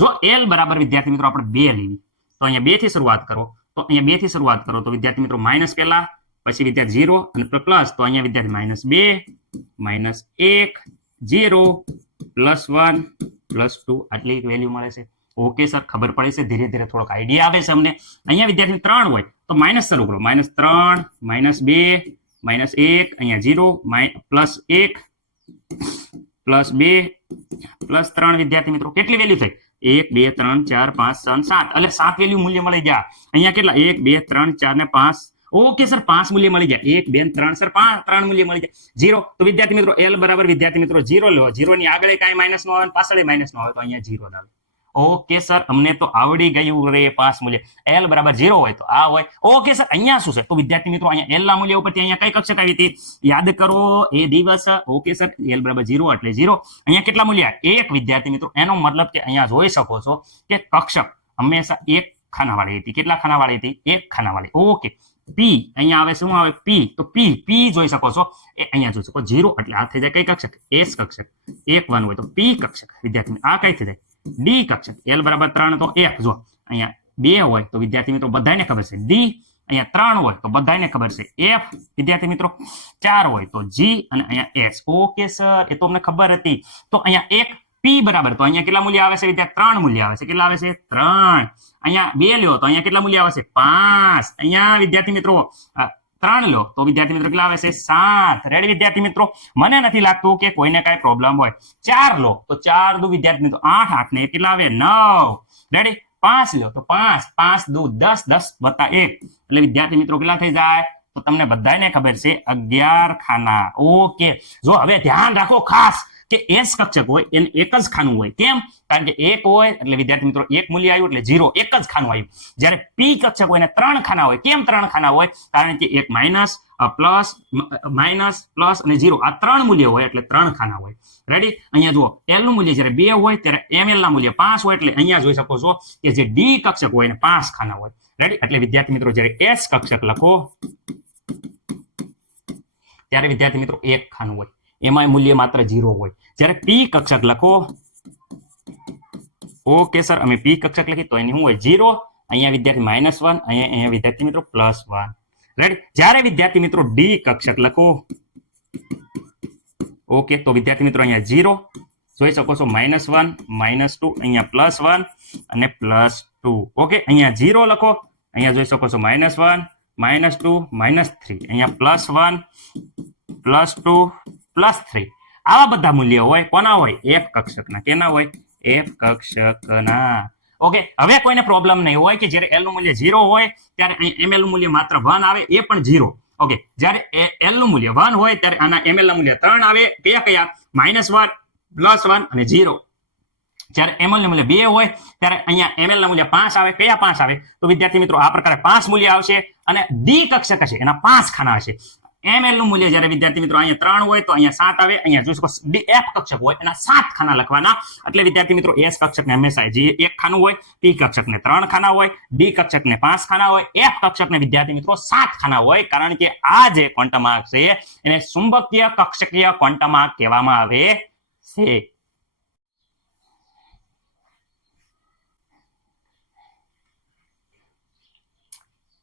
જો l બરાબર વિદ્યાર્થી મિત્રો આપણે 2 લેવી તો અહીંયા 2 થી શરૂઆત કરો. તો અહીંયા 2 થી શરૂઆત કરો તો વિદ્યાર્થી મિત્રો માઇનસ પહેલા, પછી વિદ્યાર્થી 0 અને પ્લસ. તો અહીંયા વિદ્યાર્થી -2 -1 0 +1 +2 આટલી વેલ્યુ મળે છે. ઓકે સર, ખબર પડે છે. ધીરે ધીરે થોડોક આઈડિયા આવે છે અમને. અહીંયા વિદ્યાર્થી 3 હોય તો માઇનસ શરૂ કરો. -3 -2 -1 અહીંયા 0 +1 +2 +3 વિદ્યાર્થી મિત્રો કેટલી વેલ્યુ થઈ? 1 2 3 4 5 6 7 એટલે 7 વેલ્યુ મૂલ્ય મળી ગયા. અહીંયા કેટલા? 1 2 3 4 ને 5. ઓકે સર 5 મૂલ્ય મળી ગયા 1 2 3 સર 3 મૂલ્ય મળી ગયા 0 તો વિદ્યાર્થી મિત્રો L બરાબર વિદ્યાર્થી મિત્રો 0 લો 0 ની આગળ કાંઈ માઇનસ નો આવે પાછળ માઇનસ નો આવે તો અહીંયા 0 આવે ઓકે સર અમને તો આવડી ગયું રે 5 મૂલ્ય L બરાબર 0 હોય તો આ હોય ઓકે સર અહીંયા શું છે તો વિદ્યાર્થી મિત્રો અહીંયા L ના મૂલ્ય ઉપરથી અહીંયા કઈ કક્ષક આવી હતી યાદ કરો એ દિવસ ઓકે સર L બરાબર 0 એટલે 0 અહીંયા કેટલા મૂલ્ય 1 વિદ્યાર્થી મિત્રો એનો મતલબ કે અહીંયા જોઈ શકો છો કે કક્ષક હંમેશા એક ખાનાવાળી હતી કેટલા ખાનાવાળી હતી એક ખાનાવાળી ઓકે P અહીંયા આવે શું આવે P તો P જોઈ શકો છો એ અહીંયા જોઈ શકો 0 એટલે આ થઈ જાય કઈ કક્ષક S કક્ષક 1 1 હોય તો P કક્ષક વિદ્યાર્થી આ કઈ થઈ જાય D કક્ષક L બરાબર 3 તો 1 જો અહીંયા 2 હોય તો વિદ્યાર્થી મિત્રો બધાને ખબર છે D અહીંયા 3 હોય તો બધાને ખબર છે F વિદ્યાર્થી મિત્રો 4 હોય તો G અને અહીંયા S ઓકે સર એ તો અમને ખબર હતી તો અહીંયા 1 P બરાબર તો અહીંયા કેટલા મૂલ્ય આવે છે વિદ્યાર્થી 3 મૂલ્ય આવે છે કેટલા આવે છે 3 અહીંયા 2 લ્યો તો અહીંયા કેટલા મૂલ્ય આવે છે 5 અહીંયા વિદ્યાર્થી મિત્રો 3 લો તો વિદ્યાર્થી મિત્રો કેટલા આવે છે 7 રેડી વિદ્યાર્થી મિત્રો મને નથી લાગતું કે કોઈને કાંઈ પ્રોબ્લેમ હોય 4 લો તો 4 દુ વિદ્યાર્થી મિત્રો 8 8 ને કેટલા આવે 9 રેડી 5 લો તો 5 5 દુ 10 10 વત્તા 1 એટલે વિદ્યાર્થી મિત્રો કેટલા થઈ જાય તો તમને બધાને ખબર છે 11 ખાના ઓકે જો હવે ધ્યાન રાખો ખાસ કે S કક્ષક હોય એને એક જ ખાનું હોય કેમ કારણ કે 1 હોય એટલે વિદ્યાર્થી મિત્રો 1 મૂલ્ય આવ્યું એટલે 0 એક જ ખાનું આવ્યું જ્યારે P કક્ષક હોય એને 3 ખાના હોય કેમ 3 ખાના હોય કારણ કે એક માઇનસ પ્લસ અને 0 આ 3 મૂલ્ય હોય એટલે 3 ખાના હોય રેડી અહીંયા જુઓ L નું મૂલ્ય જ્યારે 2 હોય ત્યારે ML ના મૂલ્ય 5 હોય એટલે અહીંયા જોઈ શકો છો કે જે D કક્ષક હોય એને 5 ખાના હોય રેડી એટલે વિદ્યાર્થી મિત્રો જ્યારે S કક્ષક લખો ત્યારે વિદ્યાર્થી મિત્રો 1 ખાનું હોય એમાં મૂલ્ય માત્ર 0 હોય જ્યારે P કક્ષક લખો ઓકે સર અમે P કક્ષક લખી તો એની શું હોય 0 અહીંયા વિદ્યાર્થી -1 અહીંયા વિદ્યાર્થી મિત્રો +1 રેડી જ્યારે વિદ્યાર્થી મિત્રો D કક્ષક લખો ઓકે તો વિદ્યાર્થી મિત્રો અહીંયા 0 જોઈ શકો છો -1 -2 અહીંયા +1 અને +2 ઓકે અહીંયા 0 લખો અહીંયા જોઈ શકો છો -1 -2 -3 અહીંયા +1 +2 +3 આવા બધા મૂલ્યો હોય કોના હોય F કક્ષકના કેના હોય F કક્ષકના ઓકે હવે કોઈને પ્રોબ્લેમ નહીં હોય કે જ્યારે L નું મૂલ્ય 0 હોય ત્યારે અહીં ML નું મૂલ્ય માત્ર 1 આવે એ પણ 0 ઓકે જ્યારે L નું મૂલ્ય 1 હોય ત્યારે આના ML ના મૂલ્ય 3 આવે કયા -1 +1 અને 0 જ્યારે ML નું મૂલ્ય 2 હોય ત્યારે અહીંયા ML ના મૂલ્ય 5 આવે કયા 5 આવે તો વિદ્યાર્થી મિત્રો આ પ્રકારે 5 મૂલ્ય આવશે અને D કક્ષક હશે એના 5 ખાના હશે ML નું મૂલ્ય જ્યારે વિદ્યાર્થી મિત્રો અહીંયા 3 હોય તો અહીંયા 7 આવે અહીંયા જોઈ શકો F કક્ષક હોય એના 7 ખાના લખવાના એટલે વિદ્યાર્થી મિત્રો S કક્ષકને હંમેશા જે 1 ખાનું હોય P કક્ષકને 3 ખાના હોય D કક્ષકને 5 ખાના હોય F કક્ષકને વિદ્યાર્થી મિત્રો 7 ખાના હોય કારણ કે આ જે ક્વોન્ટમ આંક છે એને ચુંબકીય કક્ષકીય ક્વોન્ટમ આંક કહેવામાં આવે છે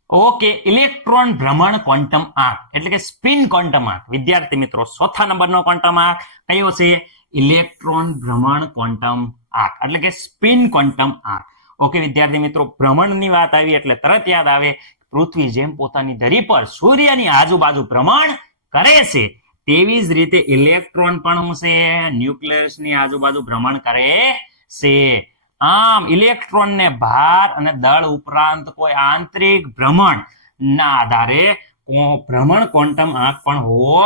ઓકે ઇલેક્ટ્રોન ભ્રમણ ક્વોન્ટમ આંક એટલે કે સ્પિન ક્વોન્ટમ આંક વિદ્યાર્થી મિત્રો ચોથા નંબરનો ક્વોન્ટમ આંક કયો છે ઇલેક્ટ્રોન ભ્રમણ ક્વોન્ટમ આંક એટલે કે સ્પિન ક્વોન્ટમ આંક ઓકે વિદ્યાર્થી મિત્રો ભ્રમણની વાત આવી એટલે તરત યાદ આવે પૃથ્વી જેમ પોતાની ધરી પર સૂર્યની આજુબાજુ ભ્રમણ કરે છે તેવી જ રીતે ઇલેક્ટ્રોન પણ છે ન્યુક્લિયસની આજુબાજુ ભ્રમણ કરે છે આમ ઇલેક્ટ્રોન ને ભાર અને દળ ઉપરાંત કોઈ આંતરિક ભ્રમણ ના આધારે ભ્રમણ ક્વોન્ટમ આંક પણ હોવો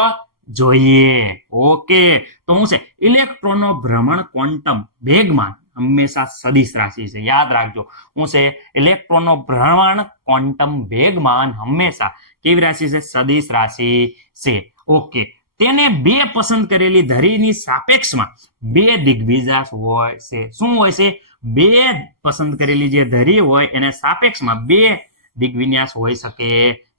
જોઈએ ઓકે તો શું છે ઇલેક્ટ્રોનનો ભ્રમણ ક્વોન્ટમ વેગમાન હંમેશા સદિશ રાશિ છે યાદ રાખજો શું છે ઇલેક્ટ્રોનનો ભ્રમણ ક્વોન્ટમ વેગમાન હંમેશા કેવી રાશિ છે સદિશ રાશિ છે ઓકે તેને બે પસંદ કરેલી ધરીની સાપેક્ષમાં બે દિગ્વિજાસ હોય છે શું હોય છે બે પસંદ કરેલી જે ધરી હોય એને સાપેક્ષમાં બે દિગ્વિન્યાસ હોઈ શકે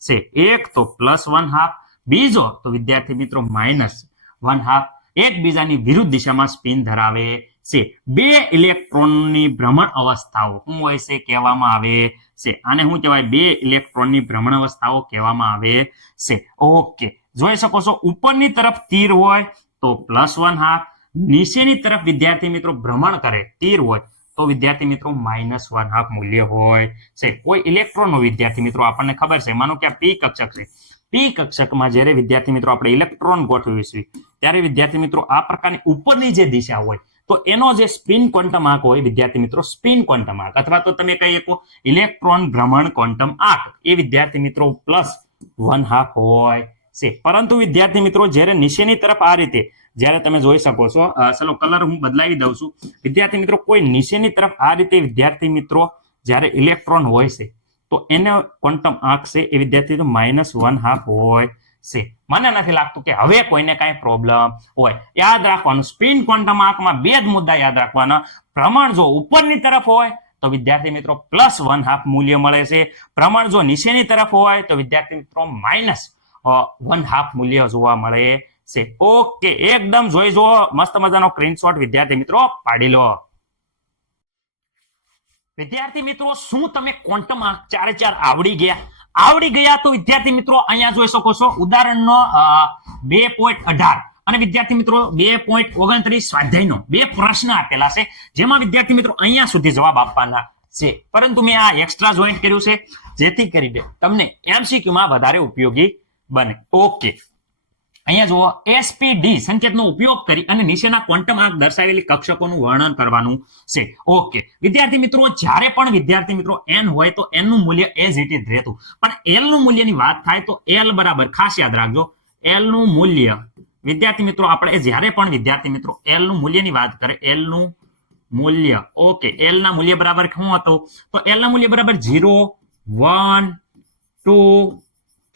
છે એક તો +1/2 બીજો તો વિદ્યાર્થી મિત્રો -1/2 એકબીજાની વિરુદ્ધ દિશામાં સ્પિન ધરાવે છે બે ઇલેક્ટ્રોનની ભ્રમણ અવસ્થાઓ શું હોય છે કહેવામાં આવે છે આને શું કહેવાય બે ઇલેક્ટ્રોનની ભ્રમણ અવસ્થાઓ કહેવામાં આવે છે ઓકે જોઈ શકો છો ઉપરની તરફ તીર હોય તો +1/2 નીચેની તરફ વિદ્યાર્થી મિત્રો ભ્રમણ કરે તીર હોય તો વિદ્યાર્થી મિત્રો -1/2 મૂલ્ય હોય છે કોઈ ઇલેક્ટ્રોન વિદ્યાર્થી મિત્રો આપણને ખબર છે માનો કે આ P કક્ષક છે P કક્ષકમાં જ્યારે વિદ્યાર્થી મિત્રો આપણે ઇલેક્ટ્રોન ગોઠવીશું ત્યારે વિદ્યાર્થી મિત્રો આ પ્રકારની ઉપરની જે દિશા હોય તો એનો જે સ્પિન ક્વોન્ટમ આંક હોય વિદ્યાર્થી મિત્રો સ્પિન ક્વોન્ટમ આંક અથવા તો તમે કહી શકો ઇલેક્ટ્રોન ભ્રમણ ક્વોન્ટમ આંક એ વિદ્યાર્થી મિત્રો 1/2 હોય છે. પરંતુ વિદ્યાર્થી મિત્રો જ્યારે નીચેની તરફ આ રીતે જ્યારે તમે જોઈ શકો છો, ચલો કલર હું બદલાવી દઉં છું. વિદ્યાર્થી મિત્રો કોઈ નીચેની તરફ આ રીતે વિદ્યાર્થી મિત્રો જ્યારે ઇલેક્ટ્રોન હોય છે તો એને ક્વોન્ટમ આંક છે એ વિદ્યાર્થી તો -1/2 હોય છે. મને નથી લાગતું કે હવે કોઈને કાંઈ પ્રોબ્લેમ હોય. યાદ રાખવાનું, સ્પિન ક્વોન્ટમ આંકમાં બે જ મુદ્દા યાદ રાખવાના. પ્રમાણ જો ઉપરની તરફ હોય તો વિદ્યાર્થી મિત્રો +1/2 મૂલ્ય મળે છે. પ્રમાણ જો નીચેની તરફ હોય તો વિદ્યાર્થી મિત્રો -1/2 મૂલ્ય જોવા મળે છે. ઓકે, એકદમ જોઈ જો, મસ્ત મજાનો સ્ક્રીનશોટ વિદ્યાર્થી મિત્રો પાડી લો. વિદ્યાર્થી મિત્રો શું તમે ક્વોન્ટમ આંક 4 આવડી ગયા? તો વિદ્યાર્થી મિત્રો અહીંયા જોઈ શકો છો ઉદાહરણનો 2.18 અને વિદ્યાર્થી મિત્રો 2.29 સ્વાધ્યાયનો બે પ્રશ્ન આપેલા છે, જેમાં વિદ્યાર્થી મિત્રો અહીંયા સુધી જવાબ આપવાના છે. પરંતુ મેં આ એક્સ્ટ્રા જોઈન્ટ કર્યું છે જેથી કરીને તમને MCQ માં વધારે ઉપયોગી બને. ઓકે, અહીંયા જુઓ, SPD સંકેતનો ઉપયોગ કરી અને નીચેના ક્વોન્ટમ આંક દર્શાવેલી કક્ષકોનું વર્ણન કરવાનું છે. ઓકે વિદ્યાર્થી મિત્રો, જ્યારે પણ વિદ્યાર્થી મિત્રો n હોય તો n નું મૂલ્ય એઝ ઇટ ઇઝ રહેતું, પણ l નું મૂલ્યની વાત થાય તો l બરાબર, ખાસ યાદ રાખજો, l નું મૂલ્ય વિદ્યાર્થી મિત્રો આપણે જ્યારે પણ વિદ્યાર્થી મિત્રો l નું મૂલ્યની વાત કરે, l નું મૂલ્ય, ઓકે, l ના મૂલ્ય બરાબર શું હતું? તો l ના મૂલ્ય બરાબર 0, 1, 2,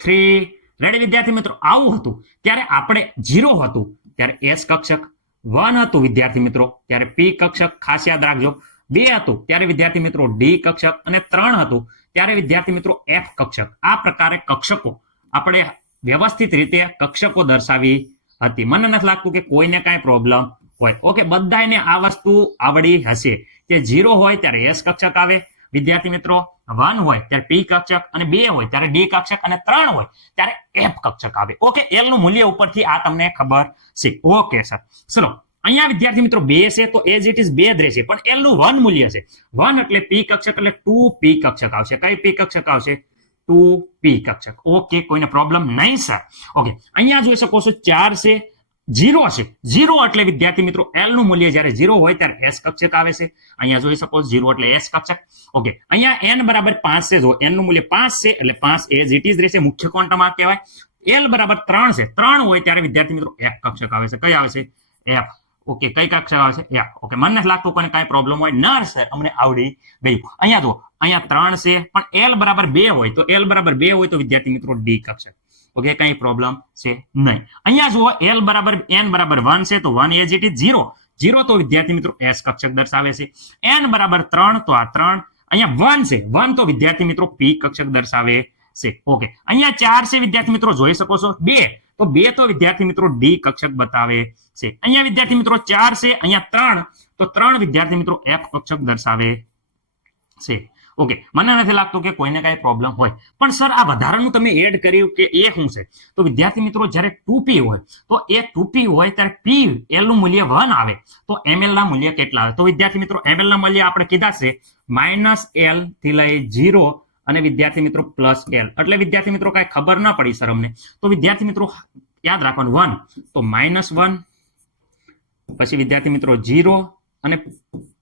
3. રેડી વિદ્યાર્થી મિત્રો? આવું હતું. ત્યારે આપણે 0 હતું ત્યારે S કક્ષક, 1 હતું વિદ્યાર્થી મિત્રો ત્યારે P કક્ષક, ખાસ યાદ રાખજો. 2 હતું ત્યારે વિદ્યાર્થી મિત્રો D કક્ષક અને 3 હતું ત્યારે વિદ્યાર્થી મિત્રો F કક્ષક. આ પ્રકારે કક્ષકો આપણે વ્યવસ્થિત રીતે કક્ષકો દર્શાવી હતી. મને નથી લાગતું કે કોઈને કાંઈ પ્રોબ્લેમ હોય. ઓકે, બધાને આ વસ્તુ આવડી હશે કે 0 હોય ત્યારે S કક્ષક આવે વિદ્યાર્થી મિત્રો, 1 હોય ત્યારે P કક્ષક અને 2 હોય ત્યારે D કક્ષક અને 3 હોય ત્યારે F કક્ષક આવે. ઓકે, L નું મૂલ્ય ઉપરથી આ તમને ખબર છે. ઓકે સર, ચલો અહીંયા વિદ્યાર્થી મિત્રો 2 છે તો એઝ ઇટ ઇઝ 2 જ રહેશે, પણ L નું 1 મૂલ્ય છે. 1 એટલે P કક્ષક એટલે 2P કક્ષક આવશે. કઈ P કક્ષક આવશે? 2P કક્ષક. ઓકે, કોઈને પ્રોબ્લેમ નહીં સર? ઓકે, અહીંયા જોઈ શકો છો 4 છે, 0 છે. 0 એટલે વિદ્યાર્થી મિત્રો L નું મૂલ્ય જ્યારે 0 હોય ત્યારે S કક્ષક આવે છે. અહીંયા જોઈ શકો 0 એટલે S કક્ષક. ઓકે, અહીંયા n બરાબર 5 છે. જો n નું મૂલ્ય 5 છે એટલે 5 એઝ ઇટ ઇઝ રહેશે, મુખ્ય ક્વોન્ટમ આંક કહેવાય. L બરાબર 3 છે. 3 હોય ત્યારે વિદ્યાર્થી મિત્રો F કક્ષક આવે છે. કઈ આવે છે? F. ઓકે, કઈ કક્ષક આવે છે? F. ઓકે, મને નથી લાગતું કોઈને કાંઈ પ્રોબ્લેમ હોય. ના સર, અમને આવડી ગયું. અહીંયા જો, અહીંયા 3 છે પણ L બરાબર 2 હોય તો L બરાબર 2 હોય તો વિદ્યાર્થી મિત્રો D કક્ષક. ઓકે, કઈ પ્રોબ્લેમ છે નહીં. અહીંયા જુઓ, L બરાબર n બરાબર 1 છે તો 1 એઝ ઇટ ઇઝ 0. 0 તો વિદ્યાર્થી મિત્રો S કક્ષક દર્શાવે છે. n બરાબર 3 તો આ 3. અહીંયા 1 છે, 1 તો વિદ્યાર્થી મિત્રો P કક્ષક દર્શાવે છે. ઓકે, અહીંયા 4 છે વિદ્યાર્થી મિત્રો, જોઈ શકો છો. 2 તો 2 તો વિદ્યાર્થી મિત્રો D કક્ષક બતાવે છે. અહીંયા વિદ્યાર્થી મિત્રો 4 છે, અહીંયા 3 તો 3 વિદ્યાર્થી મિત્રો F કક્ષક દર્શાવે છે. ઓકે, મને નથી લાગતું કે કોઈને કાંઈ પ્રોબ્લેમ હોય. પણ સર આ વધારાનું તમે એડ કર્યું કે એ શું છે? તો વિદ્યાર્થી મિત્રો જ્યારે 2P હોય તો એ 2P હોય ત્યારે P L નું મૂલ્ય 1 આવે તો ML ના મૂલ્ય કેટલા આવે? તો વિદ્યાર્થી મિત્રો ML ના મૂલ્ય આપણે કીધા છે -L થી લઈ 0 અને વિદ્યાર્થી મિત્રો +L. એટલે વિદ્યાર્થી મિત્રો કાંઈ ખબર ના પડી સર અમને. તો વિદ્યાર્થી મિત્રો યાદ રાખવાનું, 1 તો -1, પછી વિદ્યાર્થી મિત્રો 0 અને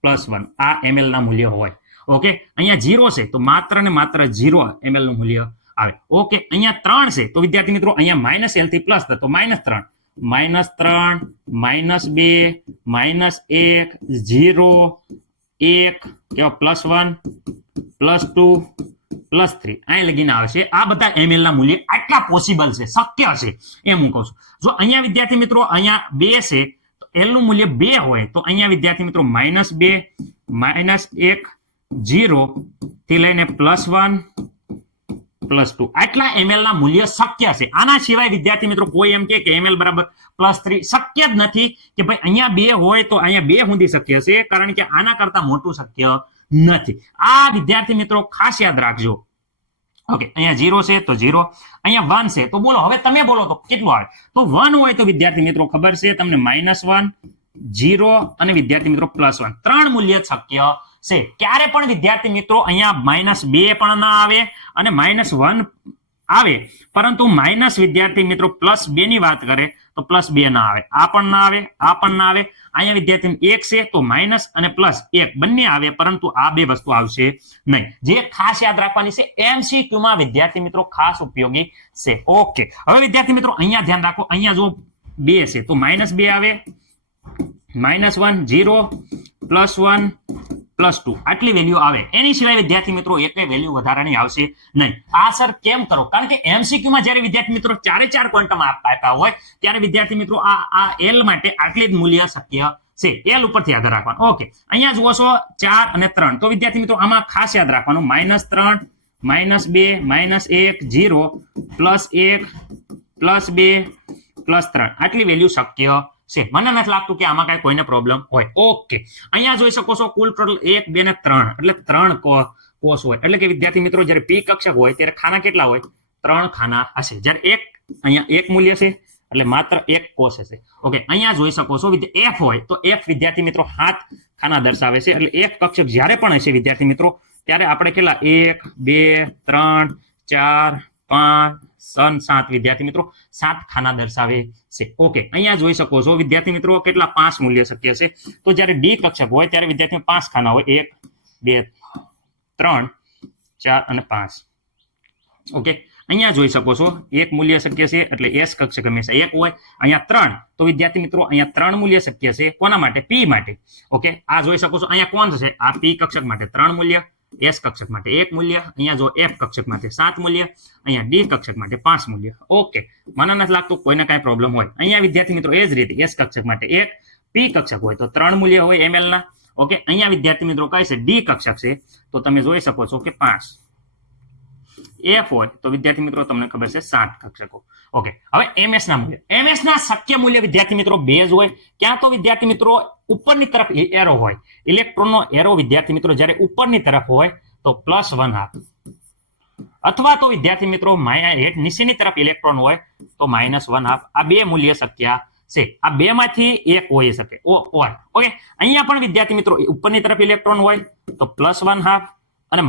+1 આ ML ના મૂલ્ય હોય. ઓકે, અહીંયા 0 છે તો માત્ર ને માત્ર 0 ML નું મૂલ્ય આવે. ઓકે, અહીંયા 3 છે તો વિદ્યાર્થી મિત્રો અહીંયા -L થી પ્લસ તો -3, -3, -2, -1, 0, 1 કેવો +1, +2, +3 અહીં લગીને આવશે. આ બધા ML ના મૂલ્ય આટલા પોસિબલ છે, શક્ય છે એમ હું કહું છું. જો અહીંયા વિદ્યાર્થી મિત્રો અહીંયા 2 છે તો L નું મૂલ્ય 2 હોય તો અહીંયા વિદ્યાર્થી મિત્રો -2, -1, 0 થી લઈને +1, +2 આટલા ML ના મૂલ્ય શક્ય છે. આના સિવાય વિદ્યાર્થી મિત્રો કોઈ એમ કે ML બરાબર +3 શક્ય જ નથી કે ભાઈ અહીંયા 2 હોય તો અહીંયા 2 સુધી શક્ય છે, કારણ કે આના કરતા મોટું શક્ય નથી. આ વિદ્યાર્થી મિત્રો ખાસ યાદ રાખજો. ઓકે, અહીંયા 0 છે તો 0, અહીંયા 1 છે તો બોલો, હવે તમે બોલો તો કેટલું આવે? તો 1 હોય તો વિદ્યાર્થી મિત્રો ખબર છે તમને -1, 0 અને વિદ્યાર્થી મિત્રો +1 3 મૂલ્ય શક્ય છે. ક્યારે પણ વિદ્યાર્થી મિત્રો અહીંયા -2 પણ ના આવે અને -1 આવે, પરંતુ માઇનસ વિદ્યાર્થી મિત્રો +2 ની વાત કરે તો +2 ના આવે, આ પણ ના આવે, આ પણ ના આવે. અહીંયા વિદ્યાર્થી 1 છે તો માઇનસ અને +1 બંને આવે, પરંતુ આ બે વસ્તુ આવશે નહીં. જે ખાસ યાદ રાખવાની છે, MCQ માં વિદ્યાર્થી મિત્રો ખાસ ઉપયોગી છે. ઓકે, હવે વિદ્યાર્થી મિત્રો અહીંયા ધ્યાન રાખો, અહીંયા જો 2 છે તો -2 આવે, -1 0 +1 +2 આટલી વેલ્યુ આવે. એની સિવાય વિદ્યાર્થી મિત્રો એકે વેલ્યુ વધારાની આવશે નહીં. આ સર કેમ કરો? કારણ કે MCQ માં જ્યારે વિદ્યાર્થી મિત્રો 4 ક્વોન્ટમ આપ્યા હોય ત્યારે વિદ્યાર્થી મિત્રો આ L માટે આટલી જ મૂલ્ય શક્ય છે. L ઉપરથી યાદ રાખવાનું. ઓકે, અહીંયા જુઓ છો 4 અને 3, તો વિદ્યાર્થી મિત્રો આમાં ખાસ યાદ રાખવાનું -3 -2 -1 0 +1 +2 +3 આટલી વેલ્યુ શક્ય છે. મને નથી લાગતું કે આમાં કઈ કોઈને પ્રોબ્લેમ હોય. ઓકે, અહીંયા જોઈ શકો છો કુલ ટોટલ 1 2 ને 3 એટલે 3 કોષ હોય. એટલે કે વિદ્યાર્થી મિત્રો જ્યારે P કક્ષક હોય ત્યારે ખાના કેટલા હોય? 3 ખાના હશે. જ્યારે અહીંયા 1 મૂલ્ય છે એટલે માત્ર 1 કોષ હશે. ઓકે, અહીંયા જોઈ શકો છો F હોય તો F વિદ્યાર્થી મિત્રો 7 ખાના દર્શાવે છે. એટલે એક કક્ષક જ્યારે પણ હશે વિદ્યાર્થી મિત્રો ત્યારે આપણે કેટલા 1 2 3 4 5 6 7 વિદ્યાર્થી મિત્રો 7 ખાના દર્શાવે છે. ઓકે, અહીંયા જોઈ શકો છો વિદ્યાર્થી મિત્રો કેટલા 5 મૂલ્ય શક્ય છે. તો જ્યારે D કક્ષક હોય ત્યારે વિદ્યાર્થી 5 ખાના હોય, 1 2 3 4 અને 5. ઓકે, અહીંયા જોઈ શકો છો 1 મૂલ્ય શક્ય છે એટલે S કક્ષક હંમેશા 1 હોય. અહીંયા 3 તો વિદ્યાર્થી મિત્રો અહીંયા 3 મૂલ્ય શક્ય છે. કોના માટે? P માટે. ઓકે, આ જોઈ શકો છો અહીંયા કોણ છે? આ P કક્ષક માટે 3 મૂલ્ય, S કક્ષક માટે 1 મૂલ્ય, અહીંયા જો F કક્ષક માટે 7 મૂલ્ય, અહીંયા D કક્ષક માટે 5 મૂલ્ય. ઓકે, મને નથી લાગતું કોઈને કાંઈ પ્રોબ્લેમ હોય. અહીંયા વિદ્યાર્થી મિત્રો એ જ રીતે S કક્ષક માટે 1, P કક્ષક હોય તો 3 મૂલ્ય હોય ml ના. ઓકે, અહીંયા વિદ્યાર્થી મિત્રો કઈ છે? D કક્ષક છે તો તમે જોઈ શકો છો કે 5. F હોય તો વિદ્યાર્થી મિત્રો તમને ખબર છે 7 કક્ષકો. ઓકે, હવે MS ના મૂલ્ય. MS ના શક્ય મૂલ્ય વિદ્યાર્થી મિત્રો 2 જ હોય. ક્યાં તો વિદ્યાર્થી મિત્રો ઉપરની તરફ એરો હોય, ઇલેક્ટ્રોનનો એરો વિદ્યાર્થી મિત્રો જ્યારે ઉપરની તરફ હોય તો +1/2, અથવા તો વિદ્યાર્થી મિત્રો નીચેની તરફ ઇલેક્ટ્રોન હોય તો -1/2. આ બે મૂલ્ય શક્ય છે. આ બે માંથી એક હોઈ શકે. ઓકે, અહીંયા પણ વિદ્યાર્થી મિત્રો ઉપરની તરફ ઇલેક્ટ્રોન હોય તો +1/2 અને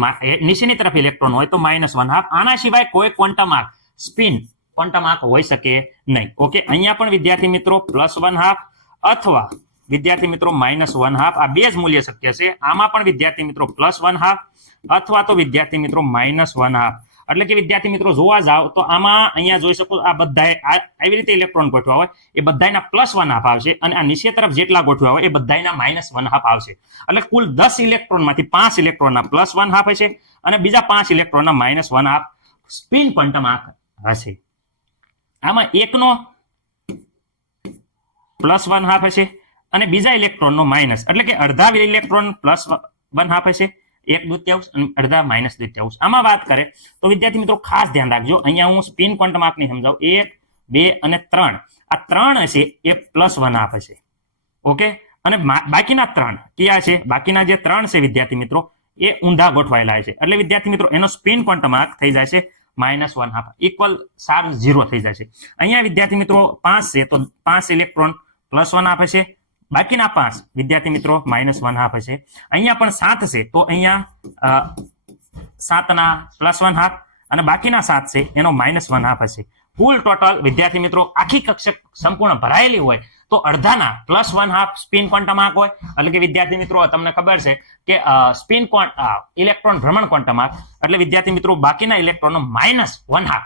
નીચેની તરફ ઇલેક્ટ્રોન હોય તો -1/2. આના સિવાય કોઈ ક્વોન્ટમ આંક સ્પિન ક્વોન્ટમ આંક હોઈ શકે નહીં. ઓકે, અહીંયા પણ વિદ્યાર્થી મિત્રો +1/2 અથવા વિદ્યાર્થી મિત્રો -1/2 આ બે જ મૂલ્ય શક્ય છે. આમાં પણ વિદ્યાર્થી મિત્રો +1/2 અથવા તો વિદ્યાર્થી મિત્રો -1/2. એટલે કે વિદ્યાર્થી મિત્રો જોવા જાવ તો આમાં અહીંયા જોઈ શકો આ બધા આવી રીતે ઇલેક્ટ્રોન ગોઠવા હોય એ બધાના +1/2 આવશે, અને આ નીચે તરફ જેટલા ગોઠવા હોય એ બધાના -1/2 આવશે. એટલે કુલ 10 ઇલેક્ટ્રોનમાંથી 5 ઇલેક્ટ્રોનના +1/2 હશે અને બીજા 5 ઇલેક્ટ્રોનના -1/2 સ્પિન ક્વોન્ટમ આંક હશે. આમાં એકનો +1/2 હશે અને બીજા ઇલેક્ટ્રોનનો માઇનસ, એટલે કે અડધા ઇલેક્ટ્રોન +1/2 હશે, 1/2 અને અડધા -2. આમાં વાત કરે તો વિદ્યાર્થી મિત્રો ખાસ ધ્યાન રાખજો. અહીંયા હું સ્પિન ક્વોન્ટમ આંકની સમજાવું. 1 2 અને 3 આ 3 હશે એ +1/2 હશે. ઓકે, અને બાકીના 3 કયા છે? બાકીના જે 3 છે વિદ્યાર્થી મિત્રો એ ઊંધા ગોઠવાયેલા છે. એટલે વિદ્યાર્થી મિત્રો એનો સ્પિન ક્વોન્ટમ આંક થઈ જાય છે -1/2, ઇક્વલ ચાર્જ 0 થઈ જાય છે. અહીંયા વિદ્યાર્થી મિત્રો 5 છે તો 5 ઇલેક્ટ્રોન +1/2 હશે, બાકીના 5 વિદ્યાર્થી મિત્રો -1/2 હશે. અહીંયા પણ 7 છે તો અહીંયા 7ના +1/2 અને બાકીના 7 છે એનો -1/2 હશે. કુલ ટોટલ વિદ્યાર્થી મિત્રો આખી કક્ષક સંપૂર્ણ ભરાયેલી હોય તો અડધાના +1/2 સ્પિન ક્વોન્ટમ આંક હોય. એટલે કે વિદ્યાર્થી મિત્રો તમને ખબર છે કે સ્પિન ઇલેક્ટ્રોન ભ્રમણ ક્વોન્ટમ આંક એટલે વિદ્યાર્થી મિત્રો બાકીના ઇલેક્ટ્રોનનો -1/2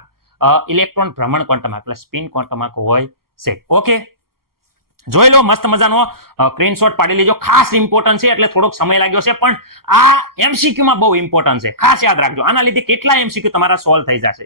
ઇલેક્ટ્રોન ભ્રમણ ક્વોન્ટમ આંક એટલે સ્પિન ક્વોન્ટમ આંક હોય છે. ઓકે, જોઈ લો, મસ્ત મજાનો સ્ક્રીનશોટ પાડી લેજો. ખાસ ઇમ્પોર્ટન્ટ છે એટલે થોડોક સમય લાગ્યો છે, પણ આ MCQ માં બહુ ઇમ્પોર્ટન્ટ છે. ખાસ યાદ રાખજો. આના લીધે કેટલા MCQ તમારા સોલ્વ થઈ જશે.